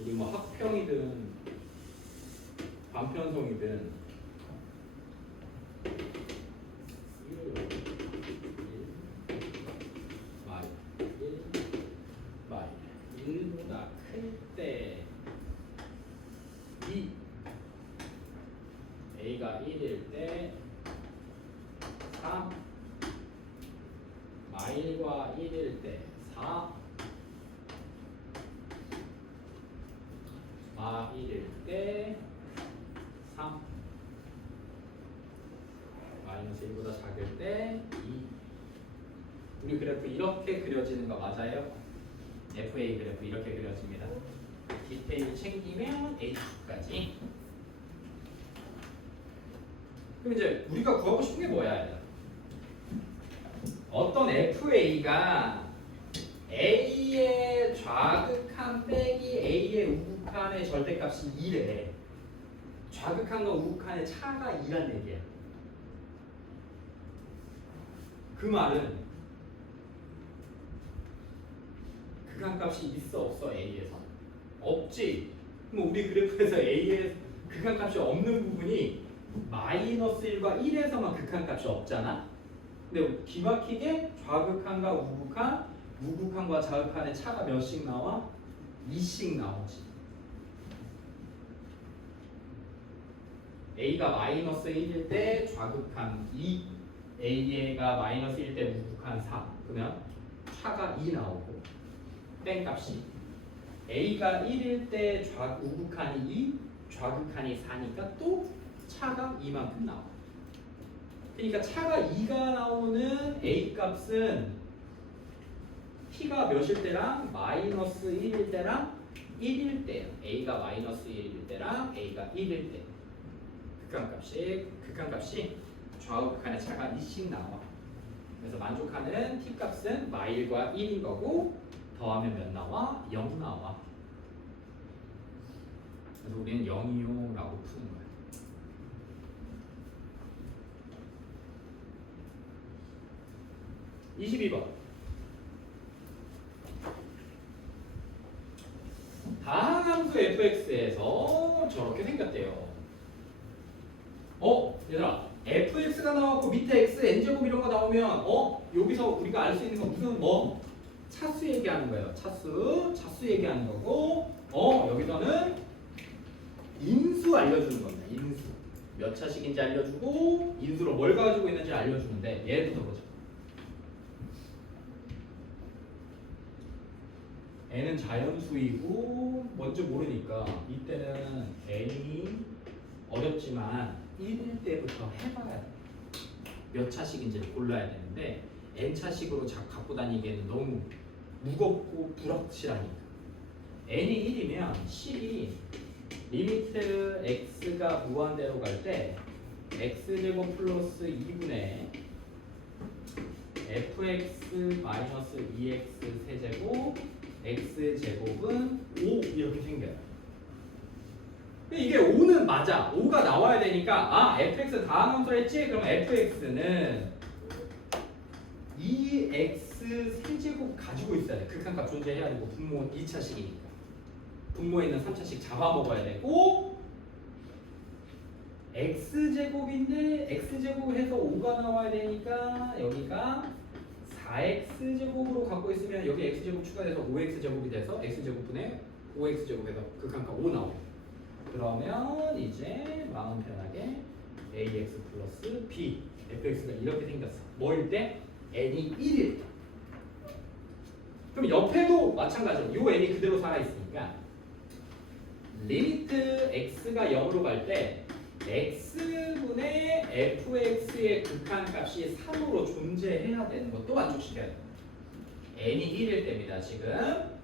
우리 뭐 학평이든 반편성이든 a가 1일 때 3, 마일과 1일 때 4, 마 1일 때 3, 마이너스 1보다 작을 때 2. 우리 그래프 이렇게 그려지는 거 맞아요? FA 그래프 이렇게 그려집니다. 디테일 챙기면 H까지. 그럼 이제 우리가 구하고 싶은 게 뭐야? 얘들아? 어떤 FA가 A의 좌극한 빼기 A의 우극한의 절대값이 2래. 좌극한과 우극한의 차가 2란 얘기야. 그 말은 극한값이 있어 없어 A에서? 없지. 그럼 우리 그래프에서 A의 극한값이 없는 부분이 마이너스 1과 1에서만 극한값이 없잖아. 근데 기막히게 좌극한과 우극한, 우극한과 좌극한의 차가 몇씩 나와? 2씩 나오지. A가 마이너스 1일 때 좌극한 2, A가 마이너스 1 때 우극한 4 그러면 차가 2 나오고 뺀 값이 A가 1일 때 우극한이 2 좌극한이 4니까 또 차가 2만큼 나와. 그러니까 차가 2가 나오는 A 값은 T가 몇일 때랑 마이너스 1일 때랑 1일 때예요. A가 마이너스 1일 때랑 A가 1일 때 극한값이 좌우극한의 차가 2씩 나와. 그래서 만족하는 T 값은 마일과 1인 거고 더하면 몇 나와? 0 나와. 그래서 우리는 0이요 라고 푸는 거야. (22번) 다함수 fx에서 저렇게 생겼대요. 얘들아 fx가 나왔고 밑에 x n제곱 이런 거 나오면 여기서 우리가 알 수 있는 건 무슨 차수 얘기하는 거예요. 차수 얘기하는 거고 여기서는 인수 알려주는 겁니다. 인수 몇 차식인지 알려주고 인수로 뭘 가지고 있는지 알려주는데 예부터 보자. n은 자연수이고 뭔지 모르니까 이때는 n이 어렵지만 1일 때부터 해봐야 돼. 몇 차식인지를 골라야 되는데 n차식으로 갖고 다니기에는 너무 무겁고 불확실하니까 n이 1이면 식이 리미트 x가 무한대로 갈 때 x제곱 플러스 2분의 fx 마이너스 2x 세제곱 x제곱은 5 이렇게 생겨요. 이게 5는 맞아. 5가 나와야 되니까 fx 다함함수라 했지? 그럼 fx는 2x 세제곱 가지고 있어야 돼. 극한값 존재해야 되고 분모는 2차식이니까 분모에 있는 3차식 잡아먹어야 되고 x제곱인데 x제곱해서 5가 나와야 되니까 여기가 4x제곱으로 갖고 있으면 여기 x제곱 추가돼서 5x제곱이 돼서 x제곱분의 5x제곱에서 극한값 5 나오고 그러면 이제 마음 편하게 ax 플러스 b fx가 이렇게 생겼어. 뭐일 때? n이 1일 때. 그럼 옆에도 마찬가지로 요 n이 그대로 살아있으니까 리미트 x가 0으로 갈 때 x분의 fx의 극한값이 3으로 존재해야 되는 것도 만족시켜야 돼요. n이 1일 때입니다. 지금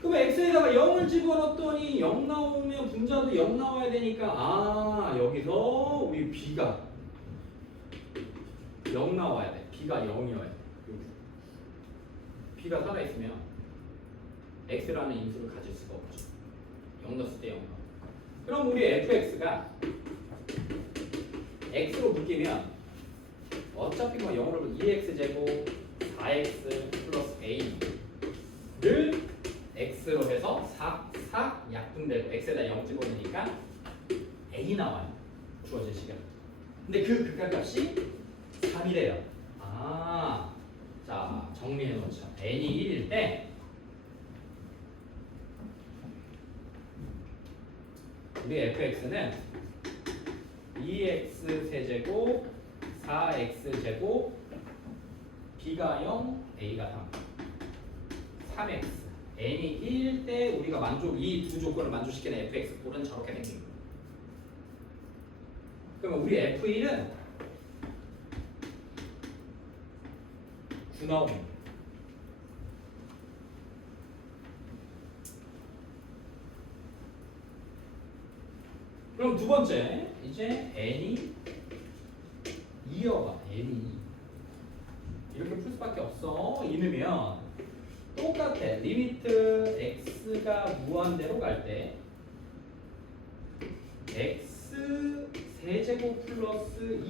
그럼 x에다가 0을 집어넣었더니 0 나오면 분자도 0 나와야 되니까 여기서 우리 b가 0 나와야 돼. b가 0이어야 돼. b가 살아있으면 x라는 인수를 가질 수가 없죠. 0 넣었을 때 0 나와. 그럼 우리 fx가 x로 묶이면 어차피 0으로 2x제곱 4x 플러스 a를 x로 해서 4 약분되고 x에다 0 집어넣으니까 a 나와요. 주어진 시간. 근데 그 극한값이 3이래요. 자 정리해 놓자. n이 1일 때 우리 fx는 2x 세제곱 4x제곱 b가 0 a가 3 3x n이 1일 때 우리가 이 두 조건을 만족시키는 fx 꼴은 저렇게 생긴 거예요. 그러면 우리 f1은 9 나옵니다. 그럼 두 번째 이제 n이 2여봐. n이 2 이렇게 풀 수밖에 없어. 2넣으면 똑같아. 리미트 x가 무한대로 갈 때 x 세제곱 플러스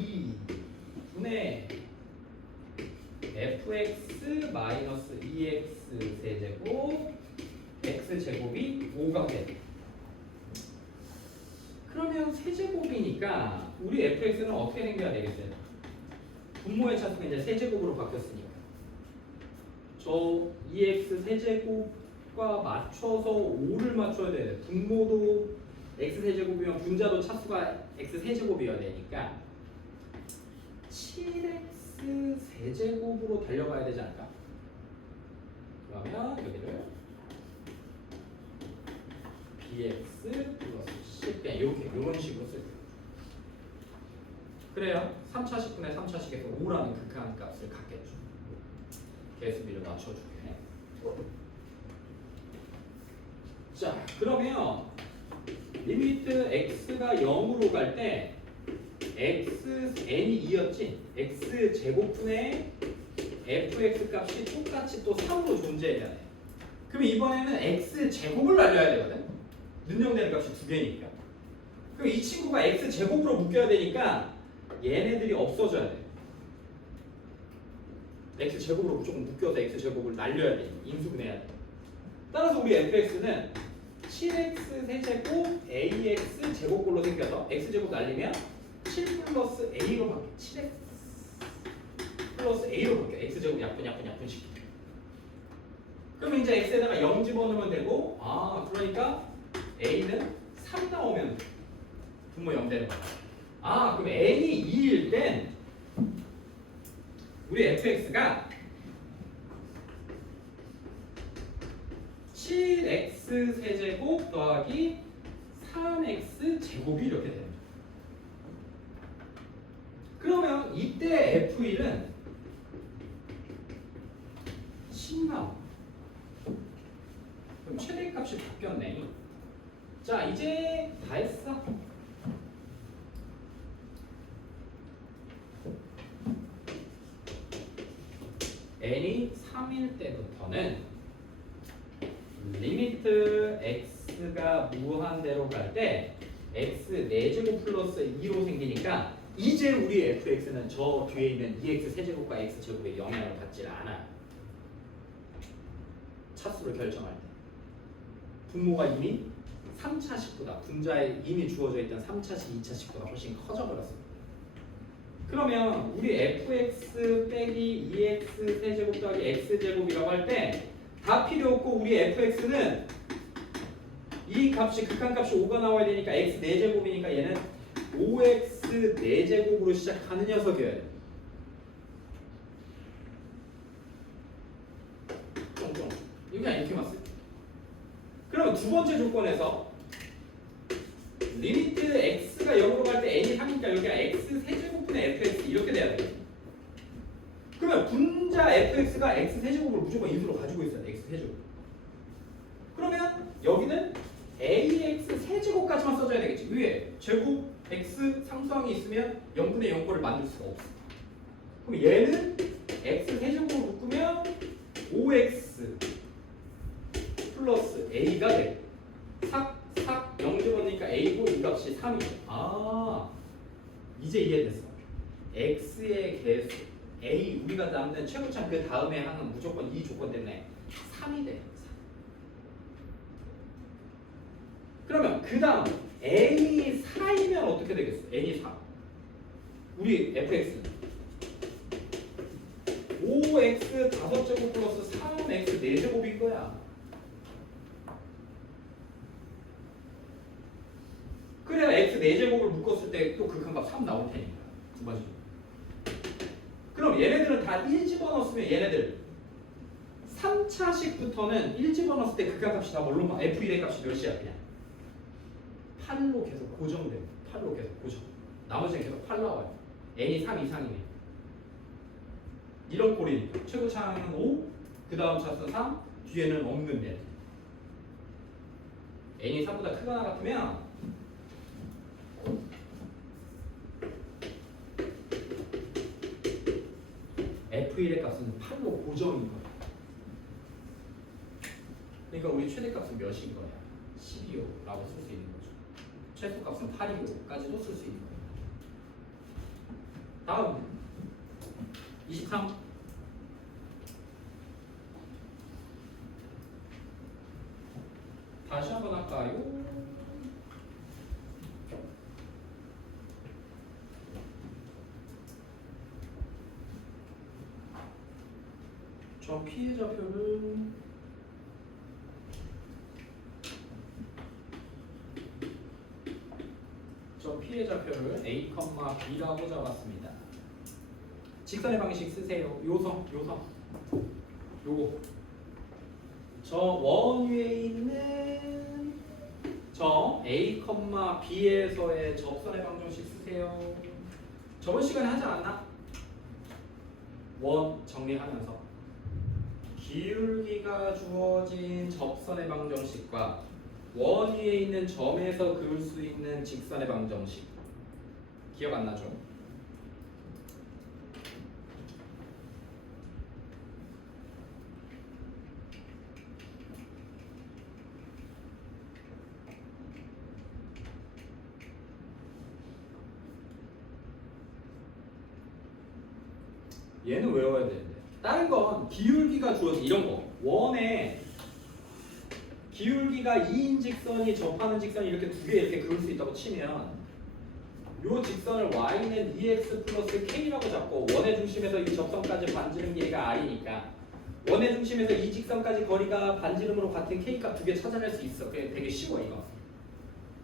2분의 fx 마이너스 2x 세제곱 x제곱이 5가 돼. 그러면 세제곱이니까 우리 fx는 어떻게 생겨야 되겠어요? 분모의 차수가 이제 세제곱으로 바뀌었으니까 저 2x 세제곱과 맞춰서 5를 맞춰야 돼. 분모도 x 세제곱이면 분자도 차수가 x 세제곱이어야 되니까 대제곱으로 달려가야 되지 않을까? 그러면 여기를 bx 플러스 c 그냥 이런 식으로 쓸게요. 그래요. 3차식분의 3차식에서 5라는 극한 값을 갖겠죠. 개수비를 맞춰주게. 자, 그러면 리미트 x가 0으로 갈 때 x n이 2였지? x 제곱분의 fx 값이 똑같이 또 3으로 존재해야 돼. 그럼 이번에는 x 제곱을 날려야 되거든. 능력되는 값이 두 개니까. 그럼 이 친구가 x 제곱으로 묶여야 되니까 얘네들이 없어져야 돼. x 제곱으로 무조건 묶여서 x 제곱을 날려야 돼. 인수분해야 돼. 따라서 우리 fx는 7x 세제곱 ax 제곱꼴로 생겨서 x 제곱 날리면 7 플러스 a로 바뀌어. 7x 플러스 a로 바뀌어. x 제곱 약분식. 그럼 이제 x에다가 0 집어넣으면 되고, 그러니까 a는 3 나오면 분모 0 되는 거야. 그럼 n이 2일 땐 우리 fx가 7x 세제곱 더하기 3x 제곱이 이렇게 됩니다. 그러면 이때 f1은 10 나와. 그럼 최대값이 바뀌었네. 자, 이제 다 했어. n이 3일 때부터는 리미트 x가 무한대로 갈 때 x 4제곱 플러스 2로 생기니까 이제 우리 fx는 저 뒤에 있는 2x 세제곱과 x제곱의 영향을 받지 않아요. 차수를 결정할 때 분모가 이미 3차식보다 분자에 이미 주어져 있던 3차식, 2차식보다 훨씬 커져버렸습니다. 그러면 우리 fx 빼기 2x 세제곱 더하기 x제곱이라고 할 때 다 필요 없고 우리 fx는 이 값이 극한값이 5가 나와야 되니까 x 4제곱이니까 얘는 5x 4제곱으로 시작하는 녀석이어야 돼. 쫑쫑. 이거 그냥 이렇게만 쓸게. 그러면 두 번째 조건에서 리미트 x가 0으로 갈 때 n이 3이니까 여기가 x 세제곱분의 fx 이렇게 돼야 돼. 그러면 분자 fx가 x 세제곱을 무조건 인수로 가지고 있어야 돼. x 세제곱. 그러면 여기는 ax 세제곱까지만 써줘야 되겠지. 위에 제곱 x 상수항이 있으면 0분의 0꼴을 만들 수가 없어. 그럼 얘는 x 세제곱으로 묶으면 5x 플러스 a가 돼. 삭 0 집어넣으니까 a고 이 값이 3이죠. 이제 이해됐어. x의 개수 a 우리가 남는 최고참 그 다음에 항은 무조건 이 조건 때문에 3이 돼. 그러면 그 다음 n이 4이면 어떻게 되겠어? n이 4. 우리 fx는 5x 5제곱 플러스 3x 4제곱인 거야. 그래야 x 4제곱을 묶었을 때 또 극한값 3 나올 테니까. 두 번째. 그럼 얘네들은 다 1 집어넣었으면 얘네들 3차식부터는 1 집어넣었을 때 극한값이 다 뭘로 f1의 값이 몇이야 그냥 8로 계속 고정돼요. 8로 계속 고정. 나머지는 계속 8 나와요. n이 3 이상이네. 이런 꼴이니까 최고차는 5, 그 다음 차수는 3, 뒤에는 없는 애. n이 3보다 크거나 같으면 f1의 값은 8로 고정인 거야. 그러니까 우리 최대값은 몇인 거야? 12호라고 쓸 수 있는 거죠. 최소값은 8이고까지도 쓸 수 있는 거예요. 다음 23. 다시 한번 할까요? 저 피해자표를 A, B라고 잡았습니다. 직선의 방식 쓰세요. 요거 저 원 위에 있는 저 A, B에서의 접선의 방정식 쓰세요. 저번 시간에 하지 않았나? 원 정리하면서 기울기가 주어진 접선의 방정식과 원 위에 있는 점에서 그을 수 있는 직선의 방정식 기억 안 나죠? 얘는 외워야 되는데 다른 건 기울기가 주어진 이런 거 원에 기울기가 2인 직선이 접하는 직선이 이렇게 두 개 이렇게 그을 수 있다고 치면 요 직선을 y는 2x 플러스 k라고 잡고 원의 중심에서 이 접선까지 반지름 길이가 r이니까 원의 중심에서 이 직선까지 거리가 반지름으로 같은 k값 두 개 찾아낼 수 있어. 그게 되게 쉬워 이거.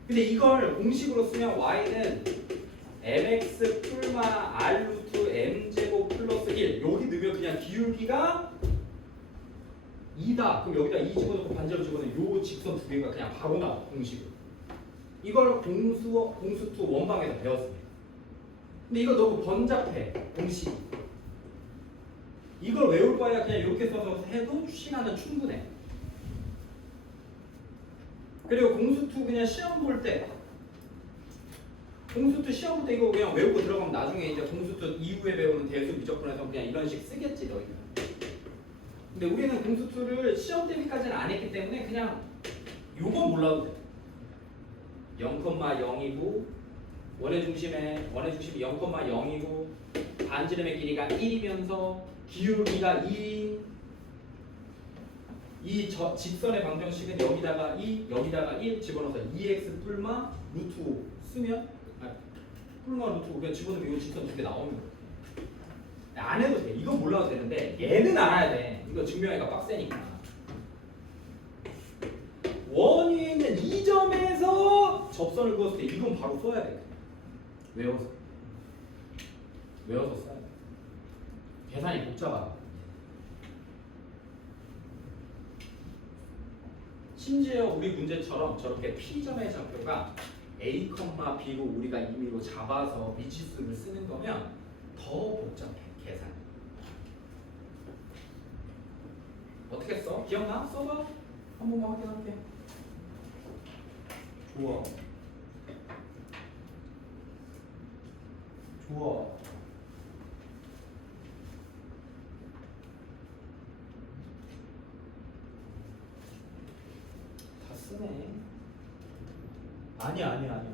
근데 이걸 공식으로 쓰면 y는 mx 풀마 r 루트 m 제곱 플러스 1 여기 넣으면 그냥 기울기가 2다. 그럼 여기다 2 집어넣고 반지름 집어넣으면 요 직선 두 개가 그냥 바로 나와 공식으로. 이걸 공수2 원방에서 배웠습니다. 근데 이거 너무 번잡해 공식. 이걸 외울 바에야 그냥 이렇게 써서 해도 시간은 충분해. 그리고 공수2 그냥 시험 볼 때 공수2 시험 볼 때 이거 그냥 외우고 들어가면 나중에 이제 공수2 이후에 배우는 대수 미적분에서 그냥 이런 식 쓰겠지 너희는. 근데 우리는 공수2를 시험 대비까지는 안 했기 때문에 그냥 요건 몰라도 돼. 0,0이고 원의 중심이 0,0이고 반지름의 길이가 1이면서 기울기가 2인 이 직선의 방정식은 여기다가 2 여기다가 1 집어넣어서 2x 뿔마 루트 5 쓰면 뿔마 루트 5 그냥 집어넣으면 이 직선 두 개 나오는 거예요. 안 해도 돼. 이건 몰라도 되는데 얘는 알아야 돼. 이거 증명하기가 빡세니까. 원 위에 있는 이 점에서 접선을 그었을 때 이건 바로 써야 돼. 외워서 써야 돼. 계산이 복잡하다. 심지어 우리 문제처럼 저렇게 P점의 좌표가 A, B로 우리가 임의로 잡아서 미치수를 쓰는 거면 더 복잡해 계산이. 어떻게 써? 기억나? 써봐. 한 번만 확인할게. 좋아. 다 쓰네. 아니야.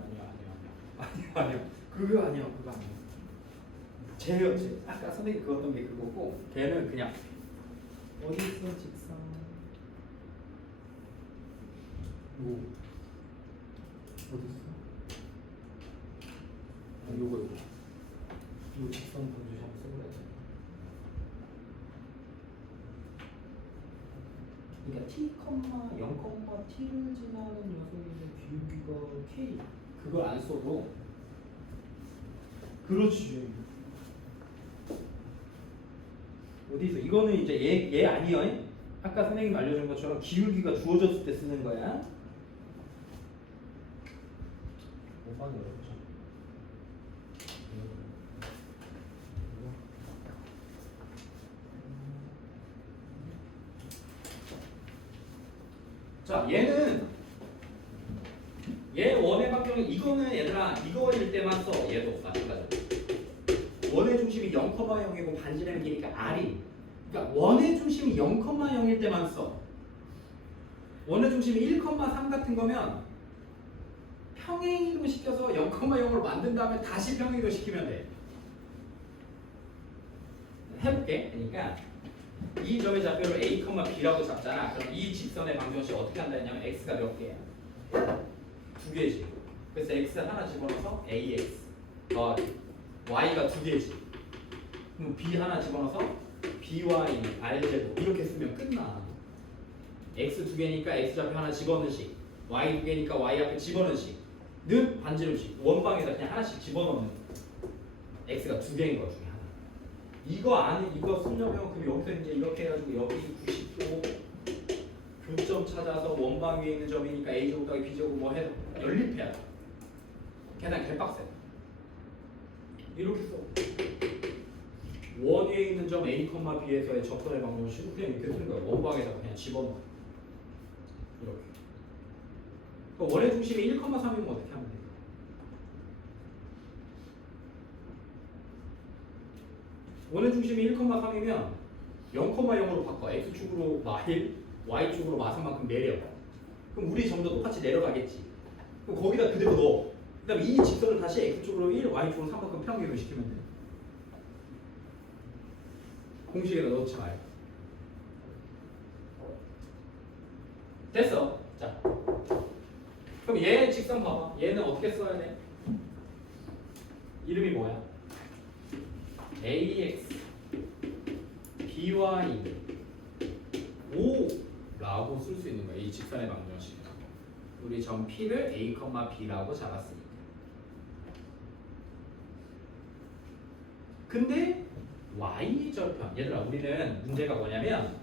그거 아니야. 쟤 아까 선생님 그었던 게 그거고 걔는 그냥 어디 있어 직선. 어디 있어? 요거 요 직선 방정식 한번 써보자. 그러니까 t, 0,t를 지나는 녀석의 기울기가 k 그걸 안 써도 그렇지. 어디 있어? 이거는 이제 얘 아니야. 아까 선생님 알려준 것처럼 기울기가 주어졌을 때 쓰는 거야. 5번 열어보자. 자, 얘 원의 방정식 이거는 얘들아 이거일 때만 써. 얘도 마찬가지로. 원의 중심이 0,0이고 반지름의 길이가 r이. 그러니까 원의 중심이 0,0일 때만 써. 원의 중심이 1,3 같은 거면 평행이동 시켜서 0,0으로 만든 다음에 다시 평행이동 시키면 돼. 해볼게. 그러니까 이 점의 좌표를 A, B라고 잡잖아. 그럼 이 직선의 방정식 어떻게 한다 했냐면 x가 몇 개야? 두 개지. 그래서 x 하나 집어넣어서 ax y가 두 개지. 그럼 b 하나 집어넣어서 by r제곱 이렇게 쓰면 끝나. x 두 개니까 x 좌표 하나 집어넣는 식, y 두 개니까 y 앞에 집어넣는 식, 는 반지름식 원방에다 그냥 하나씩 집어넣는 x가 두 개인 거 중에 하나. 이거 안에 이거 쓰려면 그럼 여기서 이제 이렇게 해가지고 여기 90도 교점 찾아서 원방 위에 있는 점이니까 A제곱 더하기 B제곱 뭐 해서 연립해야 돼. 계산 개빡세. 이렇게 써. 원 위에 있는 점 A, B에서의 접선의 방정식을 그냥 이렇게 쓰는 거야. 원방에서 그냥 집어넣어. 이렇게. 그럼 원의 중심이 1,3이면 어떻게 하면 돼? 원의 중심이 1,3이면 0,0으로 바꿔. X축으로 마1, Y축으로 마3만큼 내려. 그럼 우리 점도 똑같이 내려가겠지. 그럼 거기다 그대로 넣어. 그 다음에 이 직선을 다시 X축으로 1, Y축으로 3만큼 평행을 시키면 돼. 공식에다 넣지 마요. 됐어. 자, 그럼 얘 직선 봐봐. 얘는 어떻게 써야 돼? 이름이 뭐야? AX BY O라고 쓸 수 있는 거야. 이 직선의 방정식. 우리 점 P를 A, B라고 잡았으니까. 근데 Y절편. 얘들아, 우리는 문제가 뭐냐면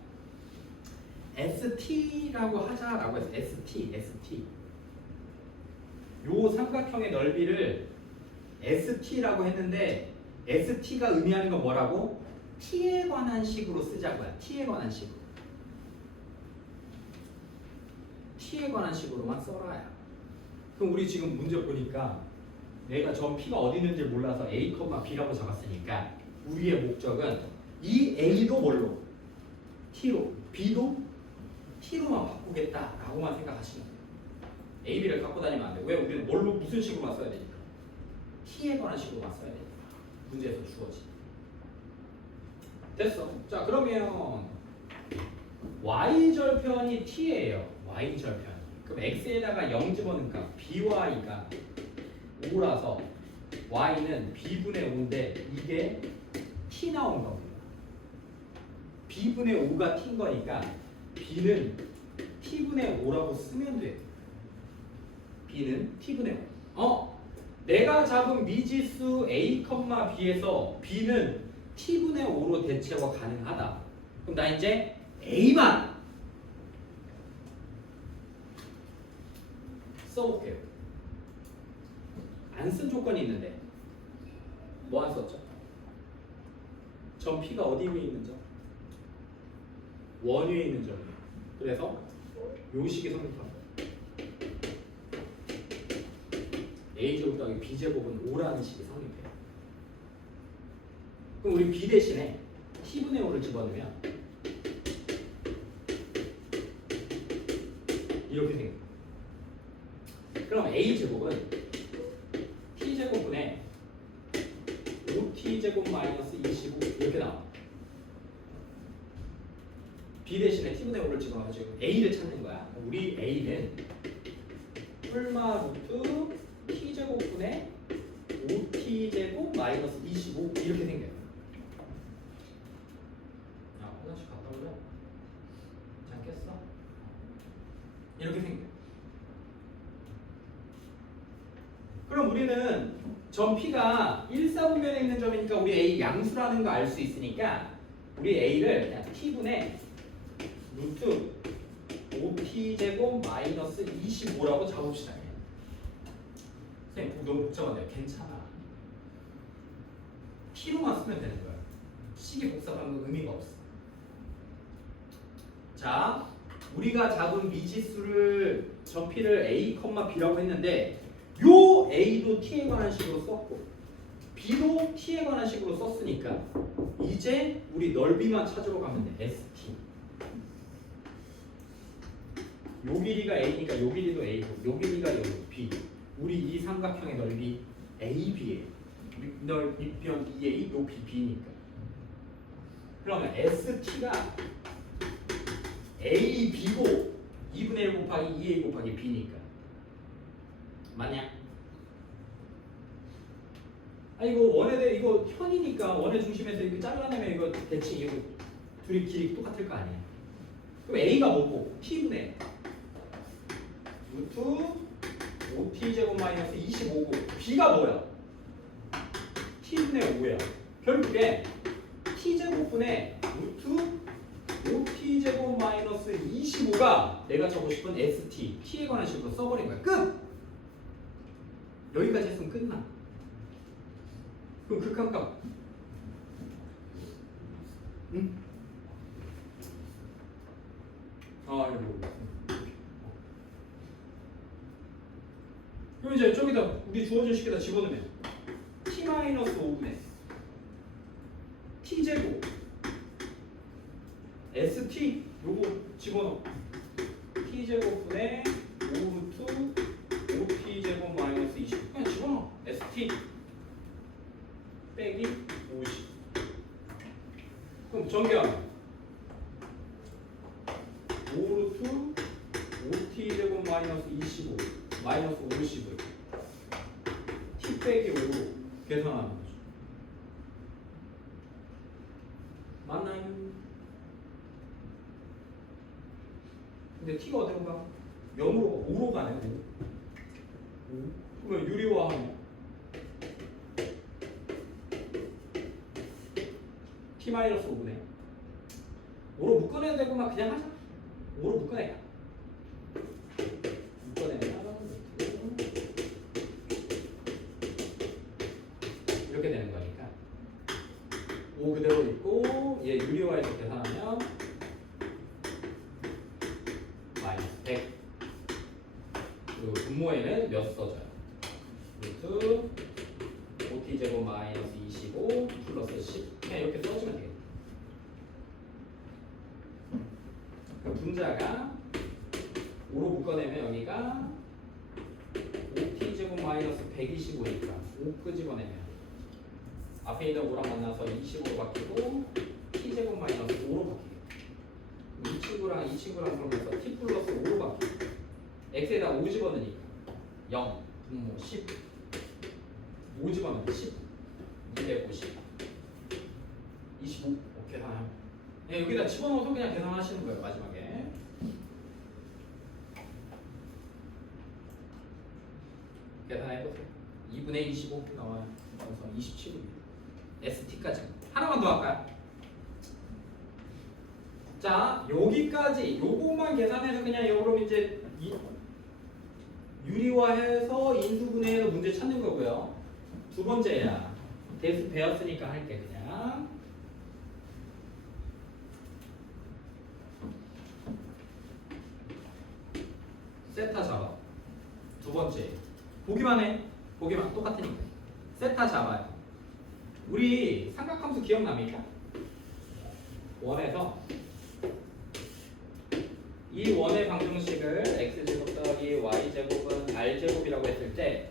ST라고 하자라고 해서 ST. 요 삼각형의 넓이를 ST라고 했는데 ST가 의미하는 건 뭐라고? T에 관한 식으로 쓰자고요. T에 관한 식으로. T에 관한 식으로만 써라야. 그럼 우리 지금 문제 보니까 내가 점 P가 어디 있는지 몰라서 A, B라고 잡았으니까 우리의 목적은 이 A도 뭘로? T로. B도 T로만 바꾸겠다라고만 생각하시면 돼요. A, B를 갖고 다니면 안 돼. 왜? 우리는 뭘로 무슨 식으로만 써야 되니까. T에 관한 식으로만 써야 되니까. 문제에서 주어지. 됐어. 자, 그러면 Y절편이 T예요. Y절편. 그럼 X에다가 0 집어넣으니까 BY가 5라서 Y는 B분의 5인데 이게 T 나온 겁니다. B분의 5가 T인 거니까 B는 T분의 5라고 쓰면 돼. B는 T분의 5. 내가 잡은 미지수 A, B에서 B는 T분의 5로 대체가 가능하다. 그럼 나 이제 A만 써볼게요. 안 쓴 조건이 있는데 뭐 안 썼죠? 점 P가 어디 위에 있는 점? 원 위에 있는 점이에요. 그래서 요 식이 성립합니다. A제곱 더하기 B제곱은 5라는 식이 성립해요. 그럼 우리 B 대신에 T분의 5를 집어넣으면 이렇게 생깁니다. 그럼 A제곱은 T제곱분의 5T제곱 마이너스 25 이렇게 나와. B 대신에 T분의 5를 집어넣어가지고 A를 찾는 거야. 우리 A는 뿔마 루트 T제곱분의 5T제곱 마이너스 25 이렇게 생겨요. 야, 화장실 갔다 올래? 잠깼어? 이렇게 생겨요. 그럼 우리는 점 P가 1사분면에 있는 점이니까 우리 A 양수라는 거 알 수 있으니까 우리 A를 그냥 T분의 루트 5T제곱 마이너스 25라고 잡읍시다. 선생님 너무 복잡한데 괜찮아. T로만 쓰면 되는 거야. 식이 복잡한 건 의미가 없어. 자, 우리가 잡은 미지수를 점 P를 A, B라고 했는데 요 A도 T에 관한 식으로 썼고 B도 T에 관한 식으로 썼으니까 이제 우리 넓이만 찾으러 가면 돼. ST. 요 길이가 A니까 요 길이도 A고 요 길이가 여기 B. 우리 이 삼각형의 넓이 AB예요. 밑변 2A, 높이 B니까. 그러면 ST가 AB고 2분의 1 곱하기 2A 곱하기 B니까. 맞냐? 아 이거 원에 대해 이거 현이니까 원의 중심에서 이렇게 잘라내면 이거 대칭 이거 둘이 길이 똑같을 거 아니야. 그럼 A가 뭐고? T분의 루트 5T제곱 마이너스 25고 B가 뭐야? T분의 5야. 결국에 25분의 루트 5t제곱 마이너스 25가 내가 적고 싶은 st, t에 관한 식으로 써버린 거야. 끝! 여기까지 했으면 끝나. 그럼 극한값. 응? 아, 이거. 그럼 이제 저기다 우리 주어진 식에다 집어넣으면 t-5분의 t제곱 st 요거 집어넣어. t제곱분의 5루트 5t제곱 마이너스 20 그냥 집어넣어. st 빼기 50. 그럼 전개하면 5루트 5t제곱 마이너스 25 마이너스 50을 t 빼기 5로 계산하는 거죠. 맞나요? 근데 t가 어디로 가? 0으로 5로 가네. 5. 그러면 유리화하면 t-5분의 5로 묶어내야 되구만. 그냥 하자. 5로 묶어내자. 이렇게 되는 거니까 5 그대로 있고 얘 유리화해서 계산하면 마이너스 100. 그리고 분모에는 몇 써져요? 루트 5t제곱 마이너스 25 플러스 10. 그냥 이렇게 써주면 되겠다. 그럼 분자가 5로 묶어내면 여기가 5t제곱 마이너스 125니까 5 끄집어내면 앞에 있는 5랑 만나서 25로 바뀌고 t제곱 마이너스 5로 바뀌고 이 친구랑 그러면서 t 플러스 5로 바뀌고 x에다 5 집어넣으니까 0 분모 10 5 집어넣으면 10 250 25 이렇게 계산하면 여기다 집어넣어서 그냥 계산하시는 거예요. 마지막에 계산해보세요. 2분의 25 나와요. 그래서 27입니다. ST까지 하나만 더 할까요? 자, 여기까지 요것만 계산해서 그냥 그럼 이제 유리화해서 인수분해해서 문제 찾는 거고요. 두 번째야. 대수 배웠으니까 할게 그냥. 세타 잡아. 두 번째. 보기만 해. 보기만 똑같으니까. 세타 잡아요. 우리 삼각함수 기억납니까? 원에서 이 원의 방정식을 x제곱 더하기 y제곱은 r제곱이라고 했을 때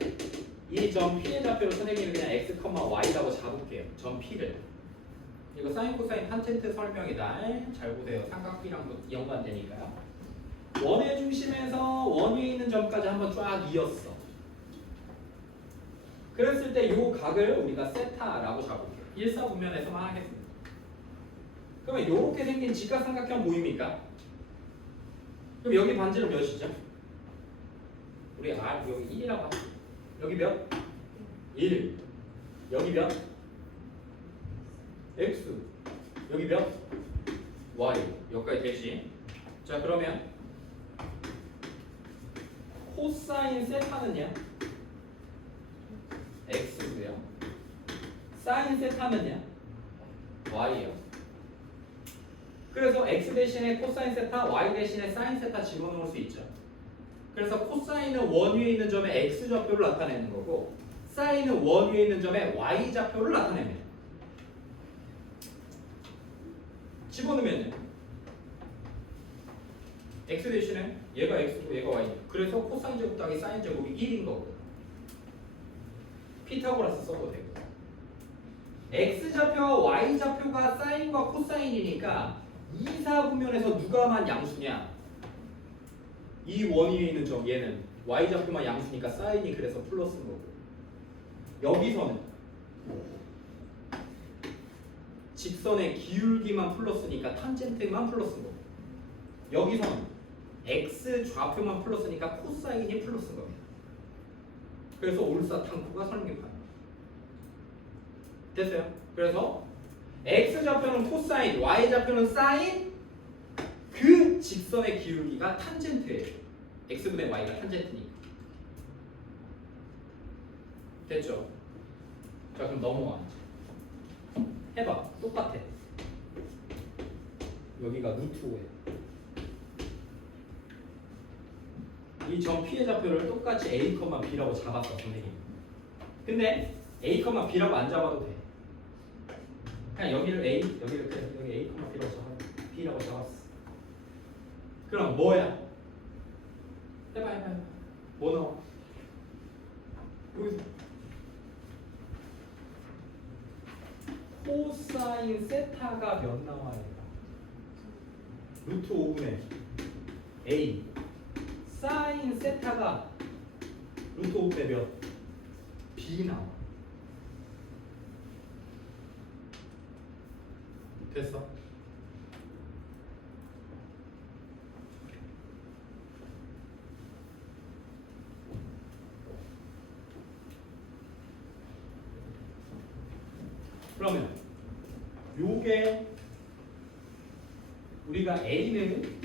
이 점 P의 좌표를 선생님이 그냥 x, y라고 잡을게요. 점 P를. 이거 사인, 코사인, 탄젠트 설명이다. 잘 보세요. 삼각비랑도 연관되니까요. 원의 중심에서 원 위에 있는 점까지 한번 쫙 이었어. 그랬을 때 이 각을 우리가 세타라고 잡을게요. 일사분면에서만 하겠습니다. 그러면 이렇게 생긴 직각삼각형 뭐입니까? 그럼 여기 반지름 몇이죠? 우리 R 여기 1이라고 하죠. 여기 몇? 1. 여기 몇? X. 여기 몇? Y. 여기까지 되지. 자, 그러면 코사인 세타는요? X고요. 사인 세타는요? Y예요. 그래서 X 대신에 코사인 세타, Y 대신에 사인 세타 집어넣을 수 있죠. 그래서 코사인은 원 위에 있는 점에 X 좌표를 나타내는 거고 사인은 원 위에 있는 점에 Y 좌표를 나타냅니다. 집어넣으면 X 대신에 얘가 X고 얘가 Y. 그래서 코사인 제곱 더하기 사인 제곱이 1인 거고 피타고라스 써도 되고 X 좌표와 Y 좌표가 사인과 코사인이니까 이사분면에서 누가만 양수냐? 이 원 위에 있는 점 얘는 Y 좌표만 양수니까 사인이 그래서 플러스인 거고 여기서는 직선의 기울기만 플러스니까 탄젠트만 플러스인 거고 여기서는 X 좌표만 플러스니까 코사인이 플러스인 겁니다. 그래서 올사탕코가 설계판 됐어요. 그래서 x 좌표는 코사인, y 좌표는 사인. 그 직선의 기울기가 탄젠트예요. x분의 y가 탄젠트니까. 됐죠? 자, 그럼 넘어와. 해봐. 똑같아. 여기가 루트 5예요. 이 점 P의 좌표를 똑같이 A, B라고 잡았어, 선생님. 근데 A, B라고 안 잡아도 돼. 그냥 여기를 A, 여기를 그래. 여기 A, B라고 잡았어. B라고 잡았어. 그럼 뭐야? 해봐. 뭐 나와? 여기서 코사인 세타가 몇 나와요? 루트 5분의 A. 사인 세타가 루트 5분의 몇? B 나와. 됐어? 그러면 요게 우리가 A는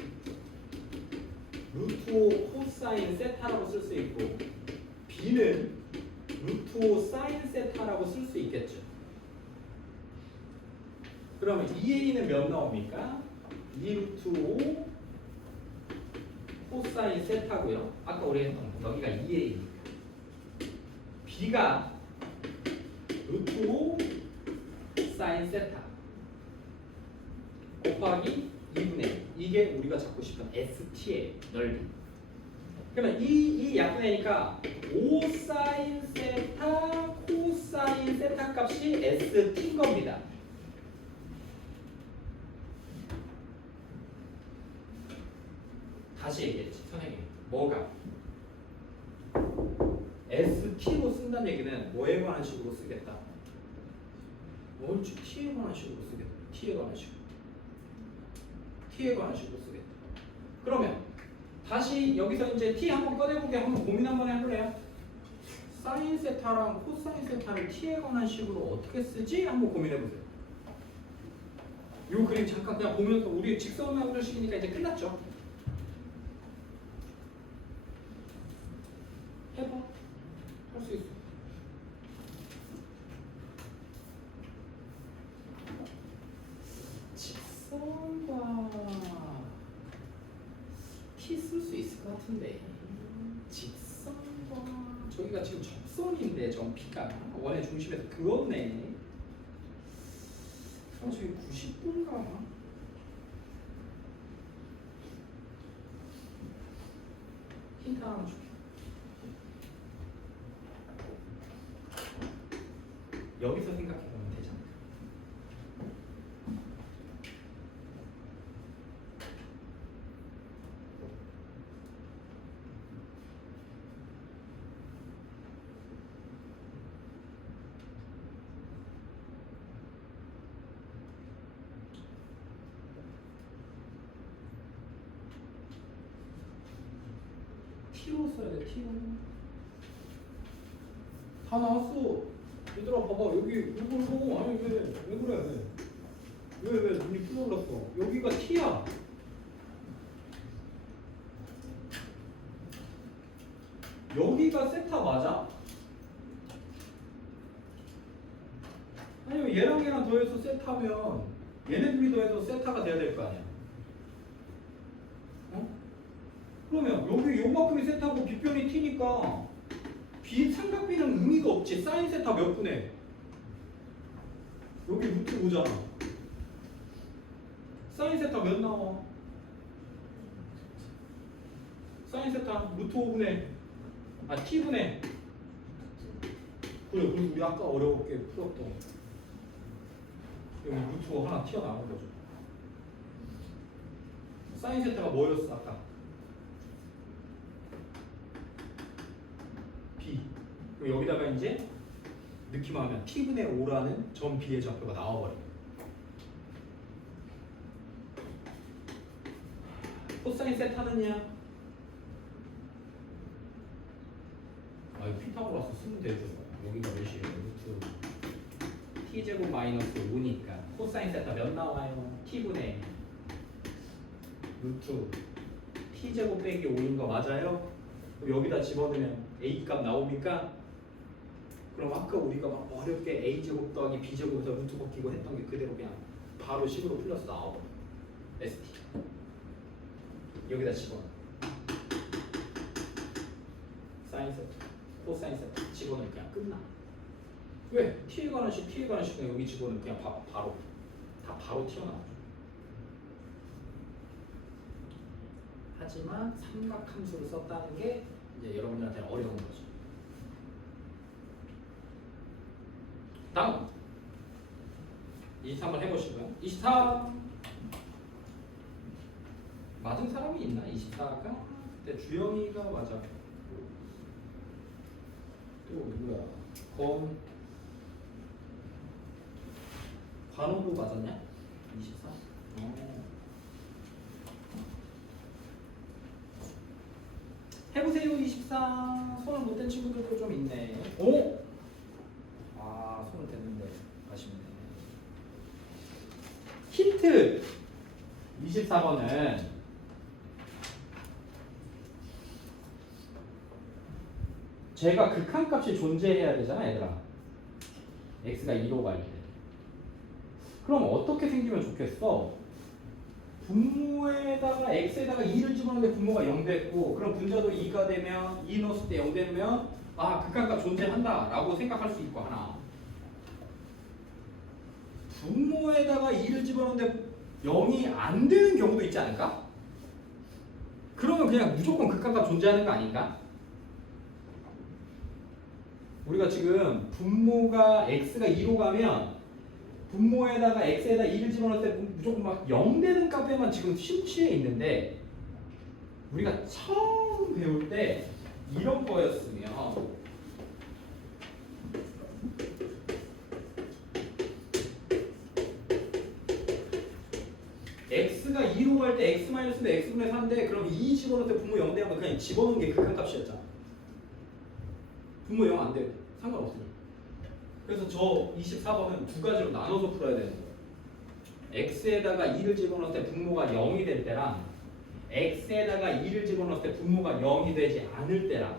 루트 5 코사인 세타라고 쓸 수 있고 B는 루트 5 사인 세타라고 쓸 수 있겠죠. 그러면 2A는 몇 나옵니까? 2 루트 5 코사인 세타고요. 아까 우리 했던 거 여기가 2A니까 B가 루트 5 사인 세타 곱하기 2분의 이게 우리가 잡고 싶은 ST의 넓이. 그러면 이 약분이니까 5 사인 세타 코사인 세타 값이 ST인 겁니다. 다시 얘기했지 선생님. 뭐가? ST로 쓴다는 얘기는 뭐에 관한 식으로 쓰겠다? 옳지. T에 관한 식으로 쓰겠다. T에 관한 식으로. T에 관한 식으로 쓰겠다. 그러면 다시 여기서 이제 T 한번 꺼내보게 한번 고민 한번 해볼래요? 사인 세타랑 코사인 세타를 T에 관한 식으로 어떻게 쓰지? 한번 고민해보세요. 요 그림 잠깐 그냥 보면서 우리 직선함수식이니까 이제 끝났죠? 해봐. 할 수 있어. 직선과 T 쓸 수 있을 것 같은데 직선과 저기가 지금 접선인데 점 P가 원의 중심에서 그었네. 저기 90도인가? 힌트 하나 줄게. 여기서 생각해보면 되잖아. T로 써야 돼. T로. 다 나왔어. 얘들아 봐봐. 여기 이거 아니 왜 그래? 왜 눈이 부러졌어? 여기가 T야. 여기가 세타 맞아? 아니면 얘랑 더해서 세타면 얘네 둘이 더해서 세타가 돼야 될 거 아니야. 어? 그러면 여기 요만큼이 세타고 빗변이 T니까 삼각비는 의미가 없지. 사인 세타 몇 분의? 여기 루트 5잖아. 사인 세타 몇 나와? 사인 세타 루트 5분의 T분의 그래. 그리고 우리 아까 어렵게 풀었던 여기 루트 5 하나 튀어나온 거죠. 사인 세타가 뭐였어 아까? B. 그리고 여기다가 이제 느낌하면 T분의 5라는 점 B의 좌표가 나와버려. 코사인 세타는요? 아, 이거 피타고라스 쓰면 되죠. 여기가 몇이에요? 루트 t제곱 마이너스 5니까 코사인 세타 몇 나와요? t분의 루트 t제곱 빼기 5인 거 맞아요? 그럼 여기다 집어넣으면 a 값 나옵니까? 그럼 아까 우리가 막 어렵게 a제곱 더하기 b제곱에서 루트 벗기고 했던 게 그대로 그냥 바로 식으로 풀려서 나와버려. st 여기다 집어넣어. 사인 세타 코사인 세타 집어넣으면 그냥 끝나. 왜? t에 관한 식 그냥 여기 집어넣으면 그냥 바로 튀어나오죠. 하지만 삼각함수를 썼다는 게 이제 여러분들한테 어려운 거죠. 다음 23번 해보시고요. 24 맞은 사람이 있나? 24가 그때 주영이가 맞아. 또 누구야? 관호도 맞았냐? 24? 해보세요. 24 손을 못 댄 친구들도 좀 있네. 오? 아 손을 댔는데 아쉽네. 힌트 24번은 제가 극한값이 존재해야 되잖아 얘들아. x가 2로 갈 때. 그럼 어떻게 생기면 좋겠어? 분모에다가 x에다가 2를 집어넣는데 분모가 0 됐고 그럼 분자도 2가 되면 2 넣었을 때 0 되면 아 극한값 존재한다 라고 생각할 수 있고 하나 분모에다가 2를 집어넣는데 0이 안 되는 경우도 있지 않을까? 그러면 그냥 무조건 극한값 존재하는 거 아닌가? 우리가 지금 분모가 x가 2로 가면 분모에다가 x에다 2를 집어넣을 때 무조건 막 0 되는 값에만 지금 심취해 있는데 우리가 처음 배울 때 이런 거였으면 x가 2로 갈 때 x-는 x분의 4인데 그럼 2 집어넣을 때 분모 0 되면 그냥 집어넣은 게 극한값이었잖아. 분모 0 안 돼. 상관없으니까. 그래서 저 24번은 두 가지로 나눠서 풀어야 되는 거예요. x에다가 2를 집어넣을 때 분모가 0이 될 때랑 x에다가 2를 집어넣을 때 분모가 0이 되지 않을 때랑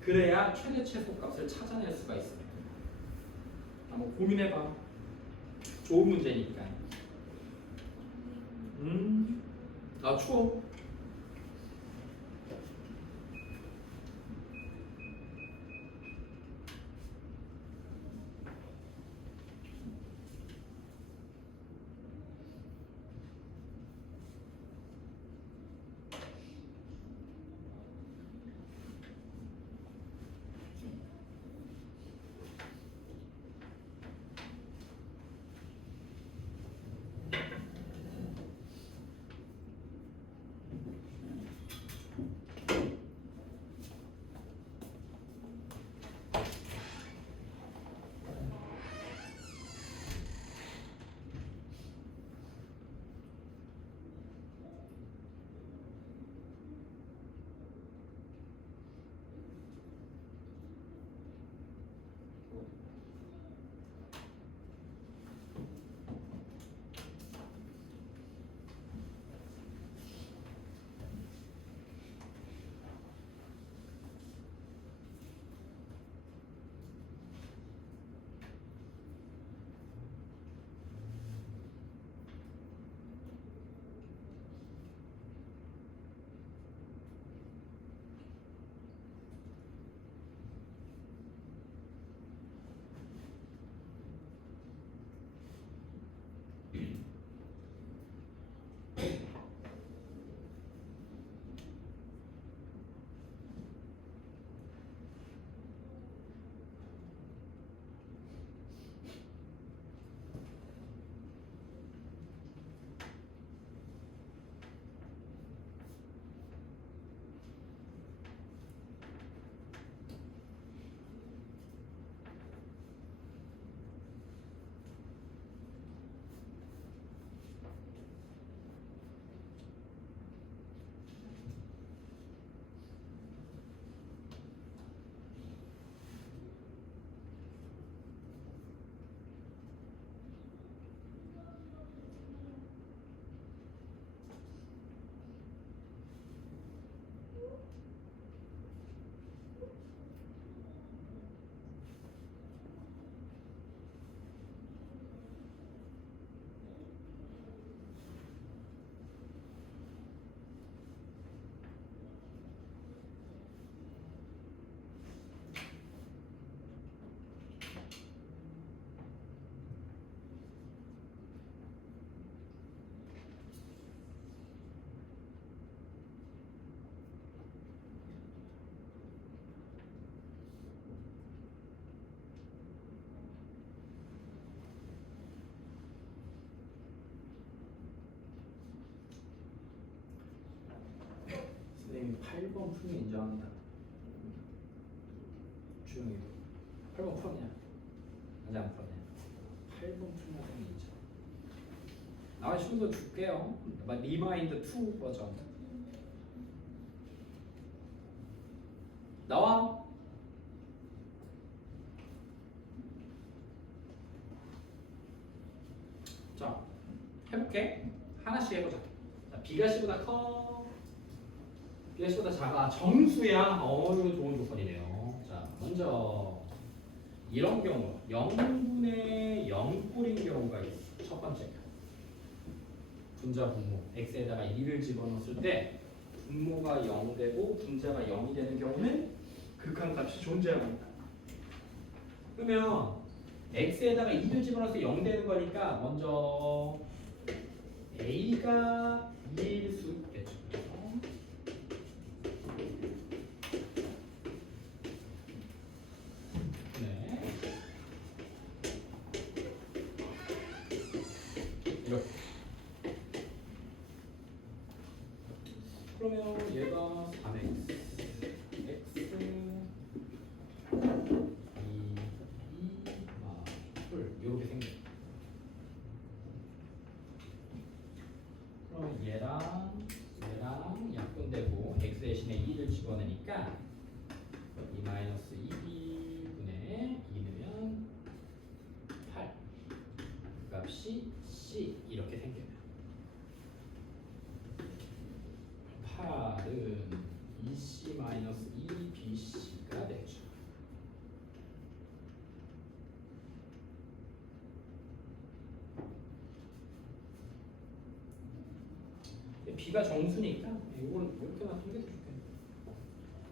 그래야 최대 최소값을 찾아낼 수가 있습니다. 한번 고민해봐. 좋은 문제니까. 아 추워. 8번 풀면 인정합니다. 조용히. 8번 풀었냐? 아직 안 풀었냐? 8번 풀면 인정. 나와 순서 줄게요. 리마인드 2 버전. 나와. 자, 해볼게. 하나씩 해보자. 자, B가 C보다 커. B가 C보다 작아. 정수야. 이거 좋은 조건이네요. 자, 먼저 이런 경우 0분의 0꼴인 경우가 있어. 첫 번째가 분자 분모 x에다가 2를 집어넣었을 때 분모가 0 되고 분자가 0이 되는 경우는 극한값이 존재합니다. 그러면 x에다가 2를 집어넣어서 0 되는 거니까 먼저 a가 2일 수 있겠죠. 네. 이렇게. 그러면 얘가 3x x 2 이렇게 생겨요. 그럼 얘랑 약분되고 x 대신에 2를 집어넣으니까 2 마이너스 2b분의 2 넣으면 8 값이 c 이렇게 생겨요. 8은 2c 마이너스 2bc가 되죠. B가 정수니까 이건 이렇게만 통계도 좋겠네.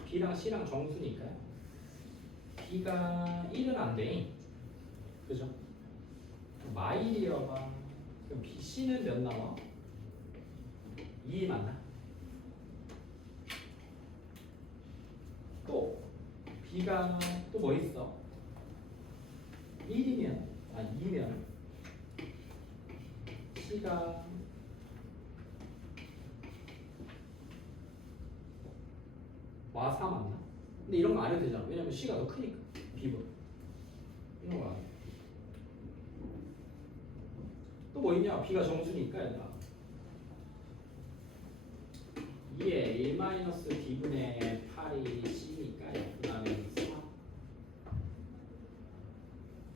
B랑 C랑 정수니까 B가 1은 안 돼. 그죠? 마일이어봐. 그럼 B, C는 몇 나와? 2 맞나? 또 B가 또 뭐 있어? 1이면 2면 C가 와4 맞나? 근데 이런 거 안 해도 되잖아. 왜냐면 C가 더 크니까. B보다. 이런 거 안 해. 또 뭐 있냐? B가 정수니까 얘들아. 2에 1-D분의 8이 C니까 약분하면 4.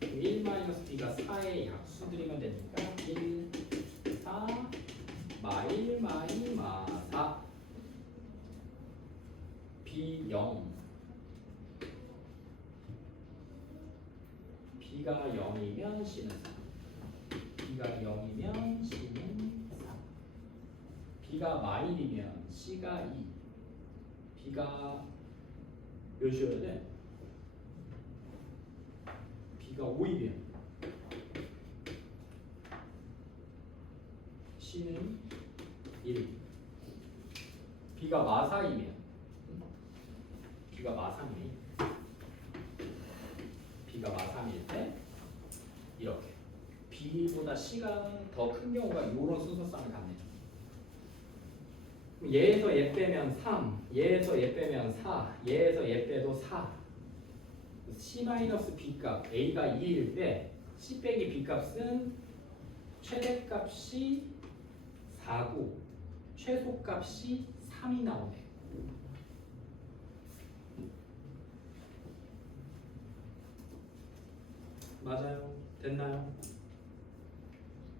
1-D가 4의 약수들이면 되니까 1, 4, 마일, 4. B 0. B가 0이면 C는 4. B가 0이면 C는 4. B가 마일이면 C가 2. B가 몇이어야 돼? B가 5이면 C는 1. B가 마4이면 B가 마3이 B가 마3일 때 이렇게 B보다 C가 더 큰 경우가 이런 순서상을 갖네요. 얘에서 얘 빼면 3, 얘에서 얘 빼면 4, 얘에서 얘 빼도 4. C-B 값 A가 2일 때 C 빼기 B 값은 최대값이 4고 최소값이 3이 나오네요. 맞아요. 됐나요?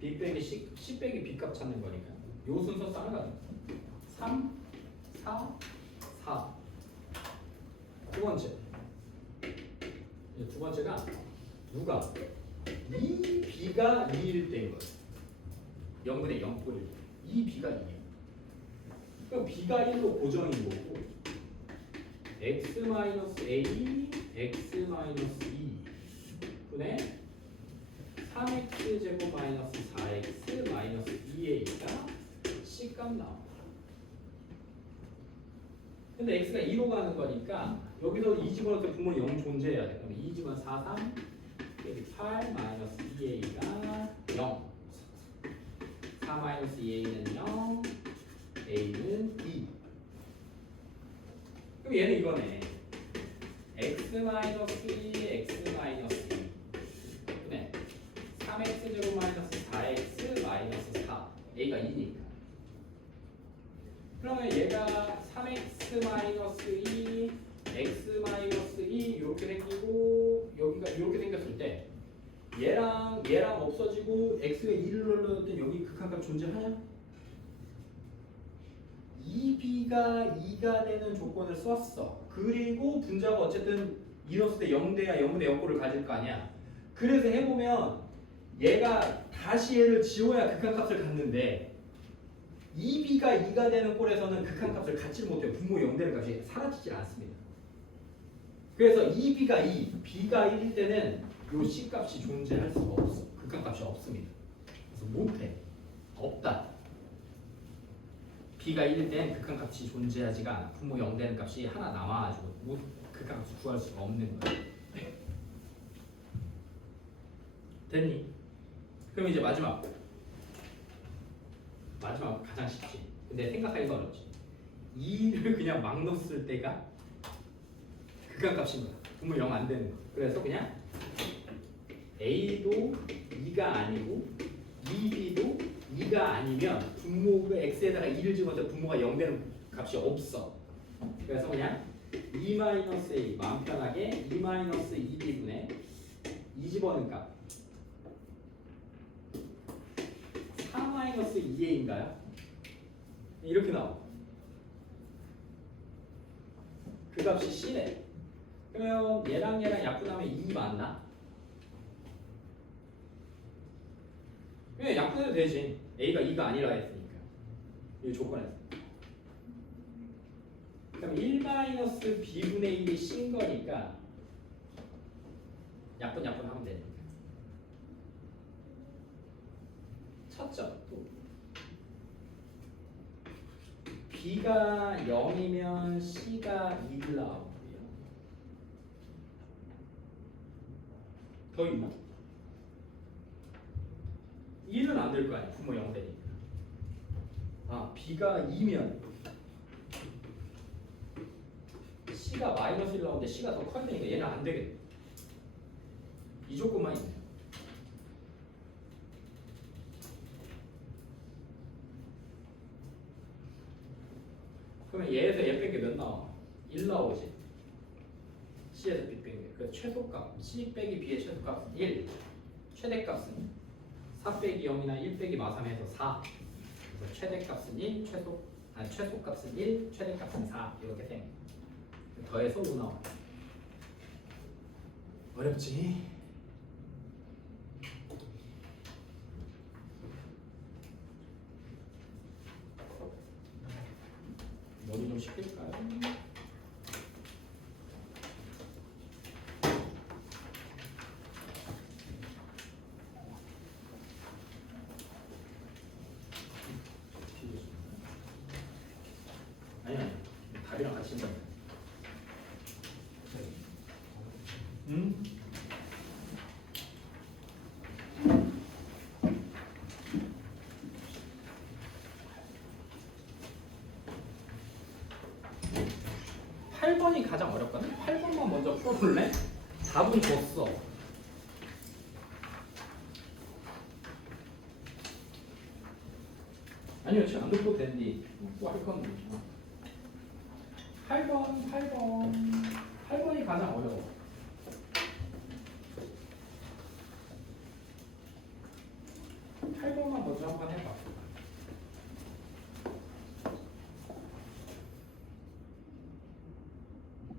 B 빼기 C 빼기 B 값 찾는 거니까 요 순서 따라가죠. 3, 4, 4. 두 번째. 두 번째가 누가 2B가 2일 때인 거예요. 0분의 0꼴일 때. 2B가 2예요. 그럼 B가 1로 고정인 거고 x-A, x-2 분의 3x 제곱 마이너스 4x 마이너스 2a가 C값 나옵니다. 근데 x가 2로 가는 거니까 여기서 2 집어넣을 때 분모는 0 존재해야 돼. 그럼 2 집어넣으면 4, 3 8 마이너스 2a가 0. 4 마이너스 2a는 0, a는 2. 마이너스 2 x 마이너스 2 네. 3x 제곱 마이너스 4x 마이너스 4 a가 2니까 그러면 얘가 3x 마이너스 2 x 마이너스 2 이렇게 생기고 여기가 이렇게 생겼을 때 얘랑 없어지고 x가 2를 넣을 때 여기 극한값 존재하냐? 2b가 2가 되는 조건을 썼어. 그리고 분자가 어쨌든 2 넣었을 때 0대야 0분의 0꼴을 가질 거 아니야. 그래서 해보면 얘가 다시 얘를 지워야 극한값을 갖는데 2b가 2가 되는 꼴에서는 극한값을 갖지 못해요. 분모 0 되는 값이 사라지질 않습니다. 그래서 2b가 2, b가 1일 때는 요 C값이 존재할 수가 없어. 극한값이 없습니다. 그래서 못해. 없다. b가 1일 땐 극한값이 존재하지가 않아. 분모 0 되는 값이 하나 남아가지고 극한값을 구할 수가 없는 거야. 됐니? 그럼 이제 마지막 가장 쉽지. 근데 생각하기가 어렵지. 2를 그냥 막 넣었을 때가 극한값인 거야. 분모 0 안 되는 거. 그래서 그냥 A도 2가 아니고 2B도 2가 아니면 분모가 X에다가 2를 집어서 분모가 0 되는 값이 없어. 그래서 그냥 2-A 마음 편하게 2-2B분의 2 집어넣은 값 4-2A인가요? 이렇게 나와. 그 값이 C래. 그러면 얘랑 약분하면 2 맞나? 왜 약분해도 되지. A가 2가 아니라 했으니까. 이 조건에서. 그럼 1-B분의 1이 C인 거니까 약분하면 되니까. 쳤죠. 또. B가 0이면 C가 2를 나오고요. 더 있나? 1은 안 될 거 아니야. 분모 0 되니까. 아, B가 2면 C가 마이너스 1 나오는데 C가 더 커야 되니까 얘는 안 되겠네. 이 조건만 있네요. 그러면 얘에서 얘 뺀 게 몇 나와? 1 나오지. C에서 B 뺀 게. 그래서 최소값 C 빼기 B의 최소값은 1. 최대값은 4 빼기 0이나 1 빼기 마삼해서 4. 그래서 최대값은 1, 최소값은 1, 최대값은 4 이렇게 생. 더해서 5 나와. 어렵지? 머리 좀 식힐까요? 8번이 가장 어렵거든? 8번만 먼저 풀어볼래? 답은 줬어. 아니요, 지금 안 듣고 되는데 뭐할 건데. 8번이 가장 어려워. 8번만 먼저 한번 해봐.